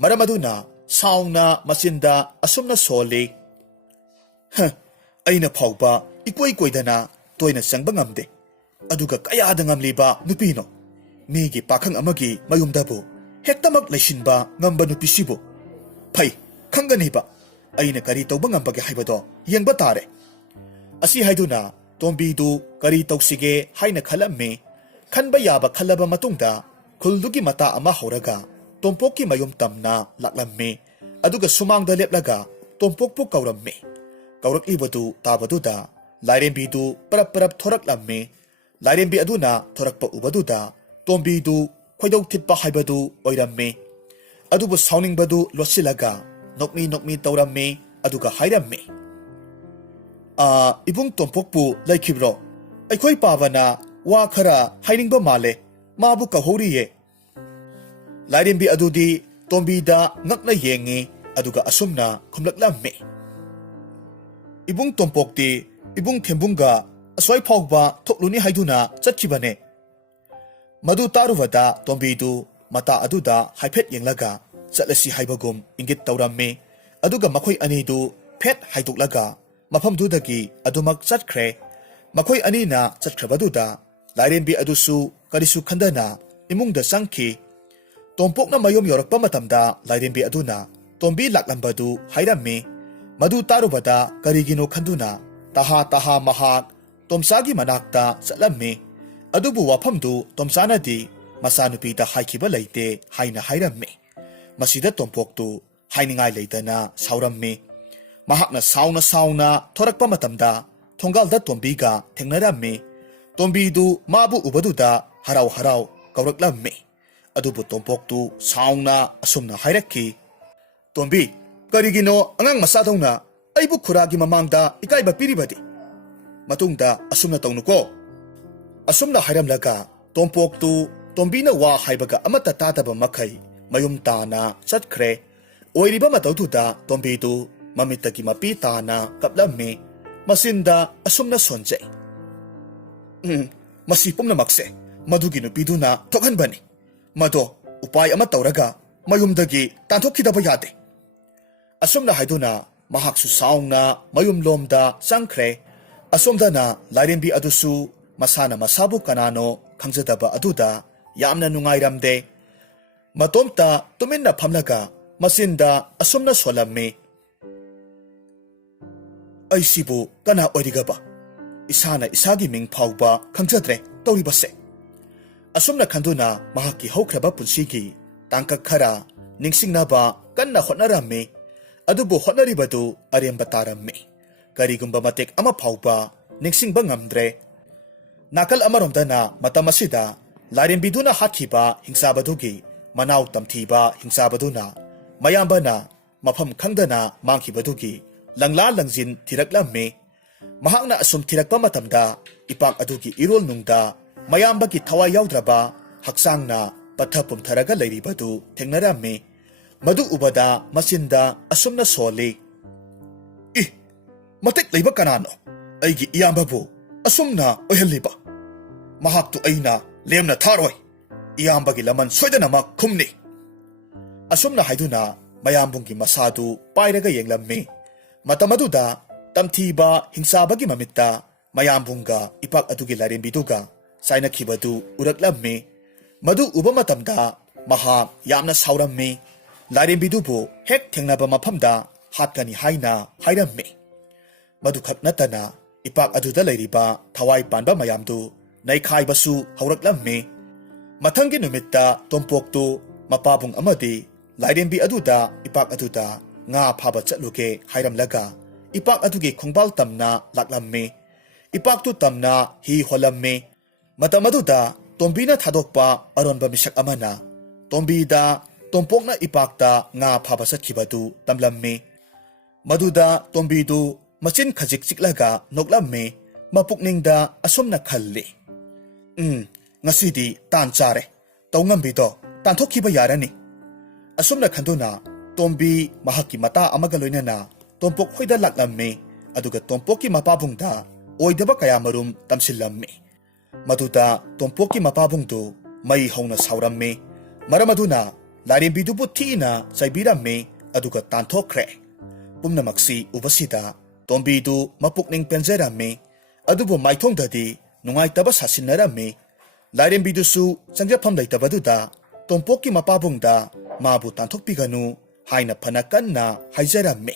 ꯃꯔꯝ ꯑꯗꯨꯅ ꯁꯥꯎꯅ ꯃꯆꯤꯟꯗ ꯑꯁꯨꯝꯅ ꯁꯣꯜꯂꯤ, ꯑꯩꯅ ꯐꯥꯎꯕ ꯏꯀꯣꯏ ꯀꯣꯏꯗꯅ ꯇꯣꯏꯅ ꯆꯪꯕ ꯉꯝꯗꯦ, ꯑꯗꯨꯒ ꯀꯌꯥꯗ ꯉꯝꯂꯤꯕ ꯅꯨꯄꯤꯅꯣ? ꯃꯤꯒꯤ ꯄꯥꯈꯪ ꯑꯃꯒꯤ ꯃꯌꯨꯝꯗꯕꯨ ꯍꯦꯛꯇꯃꯛ ꯂꯩꯁꯤꯟꯕ ꯉꯝꯕ ꯅꯨꯄꯤꯁꯤꯕꯨ? ꯐꯩ, ꯈꯪꯒꯅꯤꯕ ꯑꯩꯅ ꯀꯔꯤ ꯇꯧꯕ ꯉꯝꯕꯒꯦ ꯍꯥꯏꯕꯗꯣ ꯌꯦꯡꯕ ꯇꯥꯔꯦ꯫ ꯑꯁꯤ ꯍꯥꯏꯗꯨꯅ ꯇꯣꯝꯕꯤꯗꯨ ꯀꯔꯤ ꯇꯧꯁꯤꯒꯦ ꯍꯥꯏꯅ ꯈꯜꯂꯝꯃꯤ꯫ ꯈꯟꯕ ꯌꯥꯕ ꯈꯜꯂꯕ ꯃꯇꯨꯡꯗ ꯈꯨꯜꯗꯨꯒꯤ ꯃꯇꯥ ꯑꯃ ꯍꯧꯔꯒ ꯇꯣꯝꯄꯣꯛꯀꯤ ꯃꯌꯨꯝ ꯇꯝꯅ ꯂꯥꯛꯂꯝꯃꯤ꯫ ꯑꯗꯨꯒ ꯁꯨꯃꯥꯡꯗ ꯂꯦꯞꯂꯒ ꯇꯣꯝꯄꯣꯛꯄꯨ ꯀꯧꯔꯝꯃꯤ꯫ ꯀꯧꯔꯛꯂꯤꯕꯗꯨ ꯇꯥꯕꯗꯨꯗ ꯂꯥꯏꯔꯦꯝꯕꯤꯗꯨ ꯄꯔꯞ ꯊꯣꯔꯛꯂꯝꯃꯤ꯫ ꯂꯥꯏꯔꯦꯝꯕꯤ ꯑꯗꯨꯅ ꯊꯣꯔꯛꯄ ꯎꯕꯗꯨꯗ ꯇꯣꯝꯕꯤꯗꯨ ꯈꯣꯏꯗꯧ ꯊꯤꯠꯄ ꯍꯥꯏꯕꯗꯨ ꯑꯣꯏꯔꯝꯃꯤ꯫ ꯑꯗꯨꯕꯨ ꯁꯥꯎꯅꯤꯡꯕꯗꯨ ꯂꯣꯠꯁꯤꯜꯂꯒ ꯅꯣꯛꯃꯤ ꯇꯧꯔꯝꯃꯤ꯫ ꯑꯗꯨꯒ ꯍꯥꯏꯔꯝꯃꯤ, ꯏꯕꯨꯡ ꯇꯣꯝꯄꯣꯛꯄꯨ ꯂꯩꯈꯤꯕ꯭ꯔꯣ? ꯑꯩꯈꯣꯏ ꯄꯥꯕꯅ ꯋꯥ ꯈꯔ ꯍꯥꯏꯅꯤꯡꯕ ꯃꯥꯜꯂꯦ, ꯃꯥꯕꯨ ꯀꯧꯍꯧꯔꯤꯌꯦ꯫ ꯂꯥꯏꯔꯦꯝꯕꯤ ꯑꯗꯨꯗꯤ ꯇꯣꯝꯕꯤꯗ ꯉꯛꯅ ꯌꯦꯡꯉꯤ꯫ ꯑꯗꯨꯒ ꯑꯁꯨꯝꯅ ꯈꯨꯝꯂꯛꯂꯝꯃꯤ, ꯏꯕꯨꯡ ꯇꯣꯝꯄꯣꯛꯇꯤ ꯏꯕꯨꯡ ꯊꯦꯝꯕꯨꯡꯒ ꯑꯁ꯭ꯋꯥꯏ ꯐꯥꯎꯕ ꯊꯣꯛꯂꯨꯅꯤ ꯍꯥꯏꯗꯨꯅ ꯆꯠꯈꯤꯕꯅꯦ꯫ ꯃꯗꯨ ꯇꯥꯔꯨꯕꯗ ꯇꯣꯝꯕꯤꯗꯨ ꯃꯇꯥ ꯑꯗꯨꯗ ꯍꯥꯏꯐꯦꯠ ꯌꯦꯡꯂꯒ ꯆꯠꯂꯁꯤ ꯍꯥꯏꯕꯒꯨꯝ ꯏꯪꯒꯤꯠ ꯇꯧꯔꯝꯃꯤ꯫ ꯑꯗꯨꯒ ꯃꯈꯣꯏ ꯑꯅꯤꯗꯨ ꯐꯦꯠ ꯍꯥꯏꯗꯣꯛꯂꯒ ꯃꯐꯝꯗꯨꯗꯒꯤ ꯑꯗꯨꯃꯛ ꯆꯠꯈ꯭ꯔꯦ꯫ ꯃꯈꯣꯏ ꯑꯅꯤꯅ ꯆꯠꯈ꯭ꯔꯕꯗꯨꯗ ꯂꯥꯏꯔꯦꯝꯕꯤ ꯑꯗꯨꯁꯨ ꯀꯔꯤꯁꯨ ꯈꯟꯗꯅ ꯏꯃꯨꯡꯗ ꯆꯪꯈꯤ꯫ ꯇꯣꯝꯄꯣꯛꯅ ꯃꯌꯨꯝ ꯌꯧꯔꯛꯄ ꯃꯇꯝꯗ ꯂꯥꯏꯔꯦꯝꯕꯤ ꯑꯗꯨꯅ ꯇꯣꯝꯕꯤ ꯂꯥꯛꯂꯝꯕꯗꯨ ꯍꯥꯏꯔꯝꯃꯤ꯫ ꯃꯗꯨ ꯇꯥꯔꯨꯕꯗ ꯀꯔꯤꯒꯤꯅꯣ ꯈꯟꯗꯨꯅ ꯇꯍꯥ ꯃꯍꯥꯛ ꯇꯣꯝꯆꯥꯒꯤ ꯃꯅꯥꯛꯇ ꯆꯠꯂꯝꯃꯤ꯫ ꯑꯗꯨꯕꯨ ꯋꯥꯐꯝꯗꯨ ꯇꯣꯝꯆꯥꯅꯗꯤ ꯃꯆꯥꯅꯨꯄꯤꯗ ꯍꯥꯏꯈꯤꯕ ꯂꯩꯇꯦ ꯍꯥꯏꯅ ꯍꯥꯏꯔꯝꯃꯤ꯫ ꯃꯁꯤꯗ ꯇꯣꯝꯄꯣꯛꯇꯨ ꯍꯥꯏꯅꯤꯡꯉꯥꯏ ꯂꯩꯇꯅ ꯁꯥꯎꯔꯝꯃꯤ꯫ ꯃꯍꯥꯛꯅ ꯁꯥꯎꯅ ꯊꯣꯔꯛꯄ ꯃꯇꯝꯗ ꯊꯣꯡꯒꯥꯜꯗ ꯇꯣꯝꯕꯤꯒ ꯊꯦꯡꯅꯔꯝꯃꯤ꯫ ꯇꯣꯝꯕꯤꯗꯨ ꯃꯥꯕꯨ ꯎꯕꯗꯨꯗ ꯍꯔꯥꯎ ꯀꯧꯔꯛꯂꯝꯃꯤ꯫ ꯑꯗꯨꯕꯨ ꯇꯣꯝꯄꯣꯛꯇꯨ ꯁꯥꯎꯅ ꯑꯁꯨꯝꯅ ꯍꯥꯏꯔꯛꯈꯤ, ꯇꯣꯝꯕꯤ, ꯀꯔꯤꯒꯤꯅꯣ ꯑꯉꯥꯡ ꯃꯆꯥꯗꯧꯅ ꯑꯩꯕꯨ ꯈꯨꯔꯥꯒꯤ ꯃꯃꯥꯡꯗ ꯏꯀꯥꯏꯕ ꯄꯤꯔꯤꯕꯗꯤ? ꯃꯇꯨꯡꯗ ꯑꯁꯨꯝꯅ ꯇꯧꯅꯨꯀꯣ꯫ ꯑꯁꯨꯝꯅ ꯍꯥꯏꯔꯝꯂꯒ ꯇꯣꯝꯄꯣꯛꯇꯨ ꯇꯣꯝꯕꯤꯅ ꯋꯥ ꯍꯥꯏꯕꯒ ꯑꯃꯠꯇ ꯇꯥꯗꯕ ꯃꯈꯩ ꯃꯌꯨꯝ ꯇꯥꯅ ꯆꯠꯈ꯭ꯔꯦ꯫ ꯑꯣꯏꯔꯤꯕ ꯃꯇꯧꯗꯨꯗ ꯇꯣꯝꯕꯤꯗꯨ ꯃꯃꯤꯠꯇꯒꯤ ꯃꯄꯤ ꯇꯥꯅ ꯀꯞꯂꯝꯃꯤ꯫ ꯃꯆꯤꯟꯗ ꯑꯁꯨꯝꯅ ꯁꯣꯟꯖꯩ, ꯃꯁꯤ ꯄꯨꯝꯅꯃꯛꯁꯦ ꯃꯗꯨꯒꯤ ꯅꯨꯄꯤꯗꯨꯅ ꯊꯣꯛꯍꯟꯕꯅꯤ꯫ ꯃꯗꯣ ꯎꯄꯥꯏ ꯑꯃ ꯇꯧꯔꯒ ꯃꯌꯨꯝꯗꯒꯤ ꯇꯥꯟꯊꯣꯛꯈꯤꯗꯕ ꯌꯥꯗꯦ꯫ ꯑꯁꯨꯝꯅ ꯍꯥꯏꯗꯨꯅ ꯃꯍꯥꯛꯁꯨ ꯁꯥꯎꯅ ꯃꯌꯨꯝꯂꯣꯝꯗ ꯆꯪꯈ꯭ꯔꯦ꯫ ꯑꯁꯣꯝꯗꯅ ꯂꯥꯏꯔꯦꯝꯕꯤ ꯑꯗꯨꯁꯨ ꯃꯁꯥꯅ ꯃꯁꯥꯕꯨ ꯀꯅꯥꯅꯣ ꯈꯪꯖꯗꯕ ꯑꯗꯨꯗ ꯌꯥꯝꯅ ꯅꯨꯡꯉꯥꯏꯔꯝꯗꯦ꯫ ꯃꯇꯣꯝꯇ ꯇꯨꯃꯤꯟꯅ ꯐꯝꯂꯒ ꯃꯆꯤꯟꯗ ꯑꯁꯨꯝꯅ ꯁꯣꯜꯂꯝꯃꯤ, ꯑꯩꯁꯤꯕꯨ ꯀꯅꯥ ꯑꯣꯏꯔꯤꯒꯕ? ꯏꯁꯥꯅ ꯏꯁꯥꯒꯤ ꯃꯤꯡ ꯐꯥꯎꯕ ꯈꯪꯖꯗ꯭ꯔꯦ ꯇꯧꯔꯤꯕꯁꯦ꯫ ꯑꯁꯨꯝꯅ ꯈꯟꯗꯨꯅ ꯃꯍꯥꯛꯀꯤ ꯍꯧꯈ꯭ꯔꯕ ꯄꯨꯟꯁꯤꯒꯤ ꯇꯥꯡꯀꯛ ꯈꯔ ꯅꯤꯡꯁꯤꯡꯅꯕ ꯀꯟꯅ ꯍꯣꯠꯅꯔꯝꯃꯤ꯫ ꯑꯗꯨꯕꯨ ꯍꯣꯠꯅꯔꯤꯕꯗꯨ ꯑꯔꯦꯝꯕ ꯇꯥꯔꯝꯃꯤ꯫ ꯀꯔꯤꯒꯨꯝꯕ ꯃꯇꯦꯛ ꯑꯃ ꯐꯥꯎꯕ ꯅꯤꯡꯁꯤꯡꯕ ꯉꯝꯗ꯭ꯔꯦ꯫ ꯅꯥꯀꯜ ꯑꯃꯔꯣꯝꯗꯅ ꯃꯇꯝ ꯑꯁꯤꯗ ꯂꯥꯏꯔꯦꯝꯕꯤꯗꯨꯅ ꯍꯥꯠꯈꯤꯕ ꯍꯤꯡꯆꯥꯕꯗꯨꯒꯤ ꯃꯅꯥꯎ ꯇꯝꯊꯤꯕ ꯍꯤꯡꯆꯥꯕꯗꯨꯅ ꯃꯌꯥꯝꯕꯅ ꯃꯐꯝ ꯈꯪꯗꯅ ꯃꯥꯡꯈꯤꯕꯗꯨꯒꯤ ꯂꯪꯂꯥ ꯂꯪꯖꯤꯟ ꯊꯤꯔꯛꯂꯝꯃꯤ꯫ ꯃꯍꯥꯛꯅ ꯑꯁꯨꯝ ꯊꯤꯔꯛꯄ ꯃꯇꯝꯗ ꯏꯄꯥꯛ ꯑꯗꯨꯒꯤ ꯏꯔꯣꯜꯅꯨꯡꯗ ꯃꯌꯥꯝꯕꯒꯤ ꯊꯋꯥꯏ ꯌꯥꯎꯗ꯭ꯔꯕ ꯍꯛꯆꯥꯡꯅ ꯄꯠꯊ ꯄꯨꯝꯊꯔꯒ ꯂꯩꯔꯤꯕꯗꯨ ꯊꯦꯡꯅꯔꯝꯃꯤ꯫ ꯃꯗꯨ ꯎꯕꯗ ꯃꯆꯤꯟꯗ ꯑꯁꯨꯝꯅ ꯁꯣꯜꯂꯤ, ꯃꯇꯤꯛ ꯂꯩꯕ ꯀꯅꯥꯅꯣ ꯑꯩꯒꯤ ꯏꯌꯥꯝꯕꯕꯨ ꯑꯁꯨꯝꯅ ꯑꯣꯏꯍꯜꯂꯤꯕ? ꯃꯍꯥꯛꯇꯨ ꯑꯩꯅ ꯂꯦꯝꯅ ꯊꯥꯔꯣꯏ, ꯏꯌꯥꯝꯕꯒꯤ ꯂꯃꯟ ꯁꯣꯏꯗꯅꯃꯛ ꯈꯨꯝꯅꯤ꯫ ꯑꯁꯨꯝꯅ ꯍꯥꯏꯗꯨꯅ ꯃꯌꯥꯝꯕꯨꯡꯒꯤ ꯃꯁꯥꯗꯨ ꯄꯥꯏꯔꯒ ꯌꯦꯡꯂꯝꯃꯤ꯫ ꯃꯇꯝ ꯑꯗꯨꯗ ꯇꯝꯊꯤꯕ ꯍꯤꯡꯆꯥꯕꯒꯤ ꯃꯃꯤꯠꯇ ꯃꯌꯥꯝꯕꯨꯡꯒ ꯏꯄꯥꯛ ꯑꯗꯨꯒꯤ ꯂꯥꯏꯔꯦꯝꯕꯤꯗꯨꯒ ꯆꯥꯏꯅꯈꯤꯕꯗꯨ ꯎꯔꯛꯂꯝꯃꯤ꯫ ꯃꯗꯨ ꯎꯕ ꯃꯇꯝꯗ ꯃꯍꯥꯛ ꯌꯥꯝꯅ ꯁꯥꯎꯔꯝꯃꯤ꯫ ꯂꯥꯏꯔꯦꯝꯕꯤꯗꯨꯕꯨ ꯍꯦꯛ ꯊꯦꯡꯅꯕ ꯃꯐꯝꯗ ꯍꯥꯠꯀꯅꯤ ꯍꯥꯏꯅ ꯍꯥꯏꯔꯝꯃꯤ꯫ ꯃꯗꯨꯈꯛ ꯅꯠꯇꯅ ꯏꯄꯥꯛ ꯑꯗꯨꯗ ꯂꯩꯔꯤꯕ ꯊꯋꯥꯏ ꯄꯥꯟꯕ ꯃꯌꯥꯝꯗꯨ ꯅꯩꯈꯥꯏꯕꯁꯨ ꯍꯧꯔꯛꯂꯝꯃꯤ꯫ Mathanggi numitta tompoktu mapabung amadi lairembi aduda ipak aduda nga phaba chatluge hairamlaga ipak adugi khongbal tamna laklammi ipak tu tamna hi holammi matam aduda tombina thadokpa aronba misak amana tombida tompokna ipakta nga phaba satkibadu tamlammi maduda tombidu machin khajik chiklaga noklammi mapukningda asomna khalli ngasidi tan chare tawngambito tanthokkiba yarani asomna khanduna tombi mahaki mata amaga loinana tompok hoida laklammi aduga tompokki mapabungda oidaba kaya marum tamsillammi maduda tompokki mapabungdu mai hauna saurammi maramaduna lairembidubu thina chaibirammi aduga tanthokre pumnamaksi ubasida tombidu mapukning penjerammi adubu maithongdadi nungaitaba sasinnarammi lairembidusu changjafam leitabaduda tompokki mapabungda mabu tanthokpiganu haina phana kanna haijarammi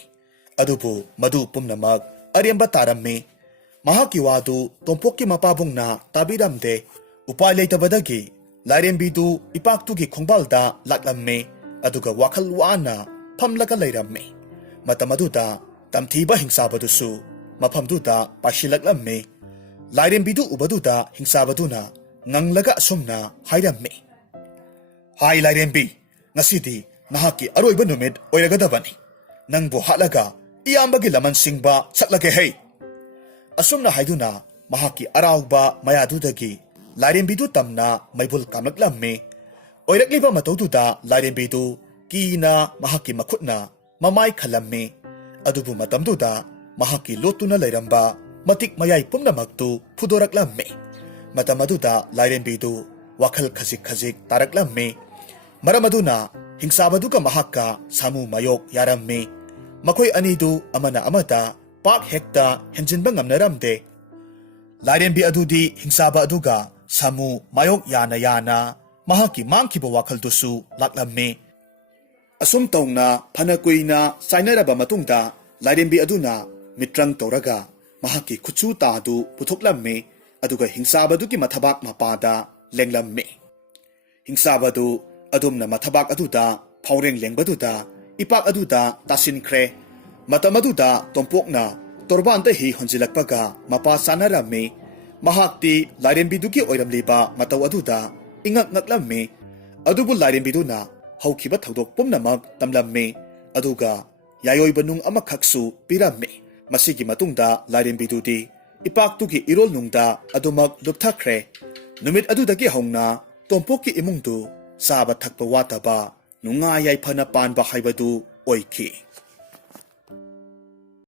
adubu madu pumnamak aremba tarammi mahaki wadu tompokki mapabungna tabiramde upai leitabadagi lairembidu ipaktugi khongbalda laklammi aduga wakhal wana phamlaga leirammi matamaduda tamthiba hingsabadusu mafamduda pasilaklammi lairembidu ubaduda hingsabaduna nganglaga asomna hairammi hai lairembi ngasidi nahaki aroiba numit oiragadabani nangbu halaga iyambagi laman singba chatlage hei asomna haiduna mahaki arawba mayadudagi lairembidu tamna maibul kamlaklammi oirakliba matawduda lairembidu kina mahaki makhutna mamai khalammi adubu matamduda mahaki lotuna lairamba matik mayai pumnamaktu phudoraklammi matamaduda lairembidu wakhal khajik khajik taraklammi maramaduna hingsabaduga mahakka samu mayok yarammi makhoi anidu amana amata pak hekta henjinba ngamnaramde lairembi adudi hingsaba aduga samu mayok yana yana mahaki mangkiba wakhaldusu laklammi asum tawna phanakuina sainaraba matungda lairembi aduna mitrang tawraga mahaki khuchu tadu puthoklammi aduga hingsabadugi mathabak mapada lenglammi hingsabadu adumna mathabak aduda phaureng lengbaduda ipak aduda tasinkre matamaduda tompokna torbanta hi honjilakpaga mapa sanarammi mahakti lairembidugi oiramliba mataw aduda ingak ngaklammi adubu lairembiduna haukiba thodok pumnamak tamlammi aduga yayoibanung amakhaksu pirammi masigi matungda lairembidudi ipaktugi irol nungda adumak lupthakre numit adudagi haungna tompokki imungdu saba thakpa wataba nunga yaifana panba haibadu oiki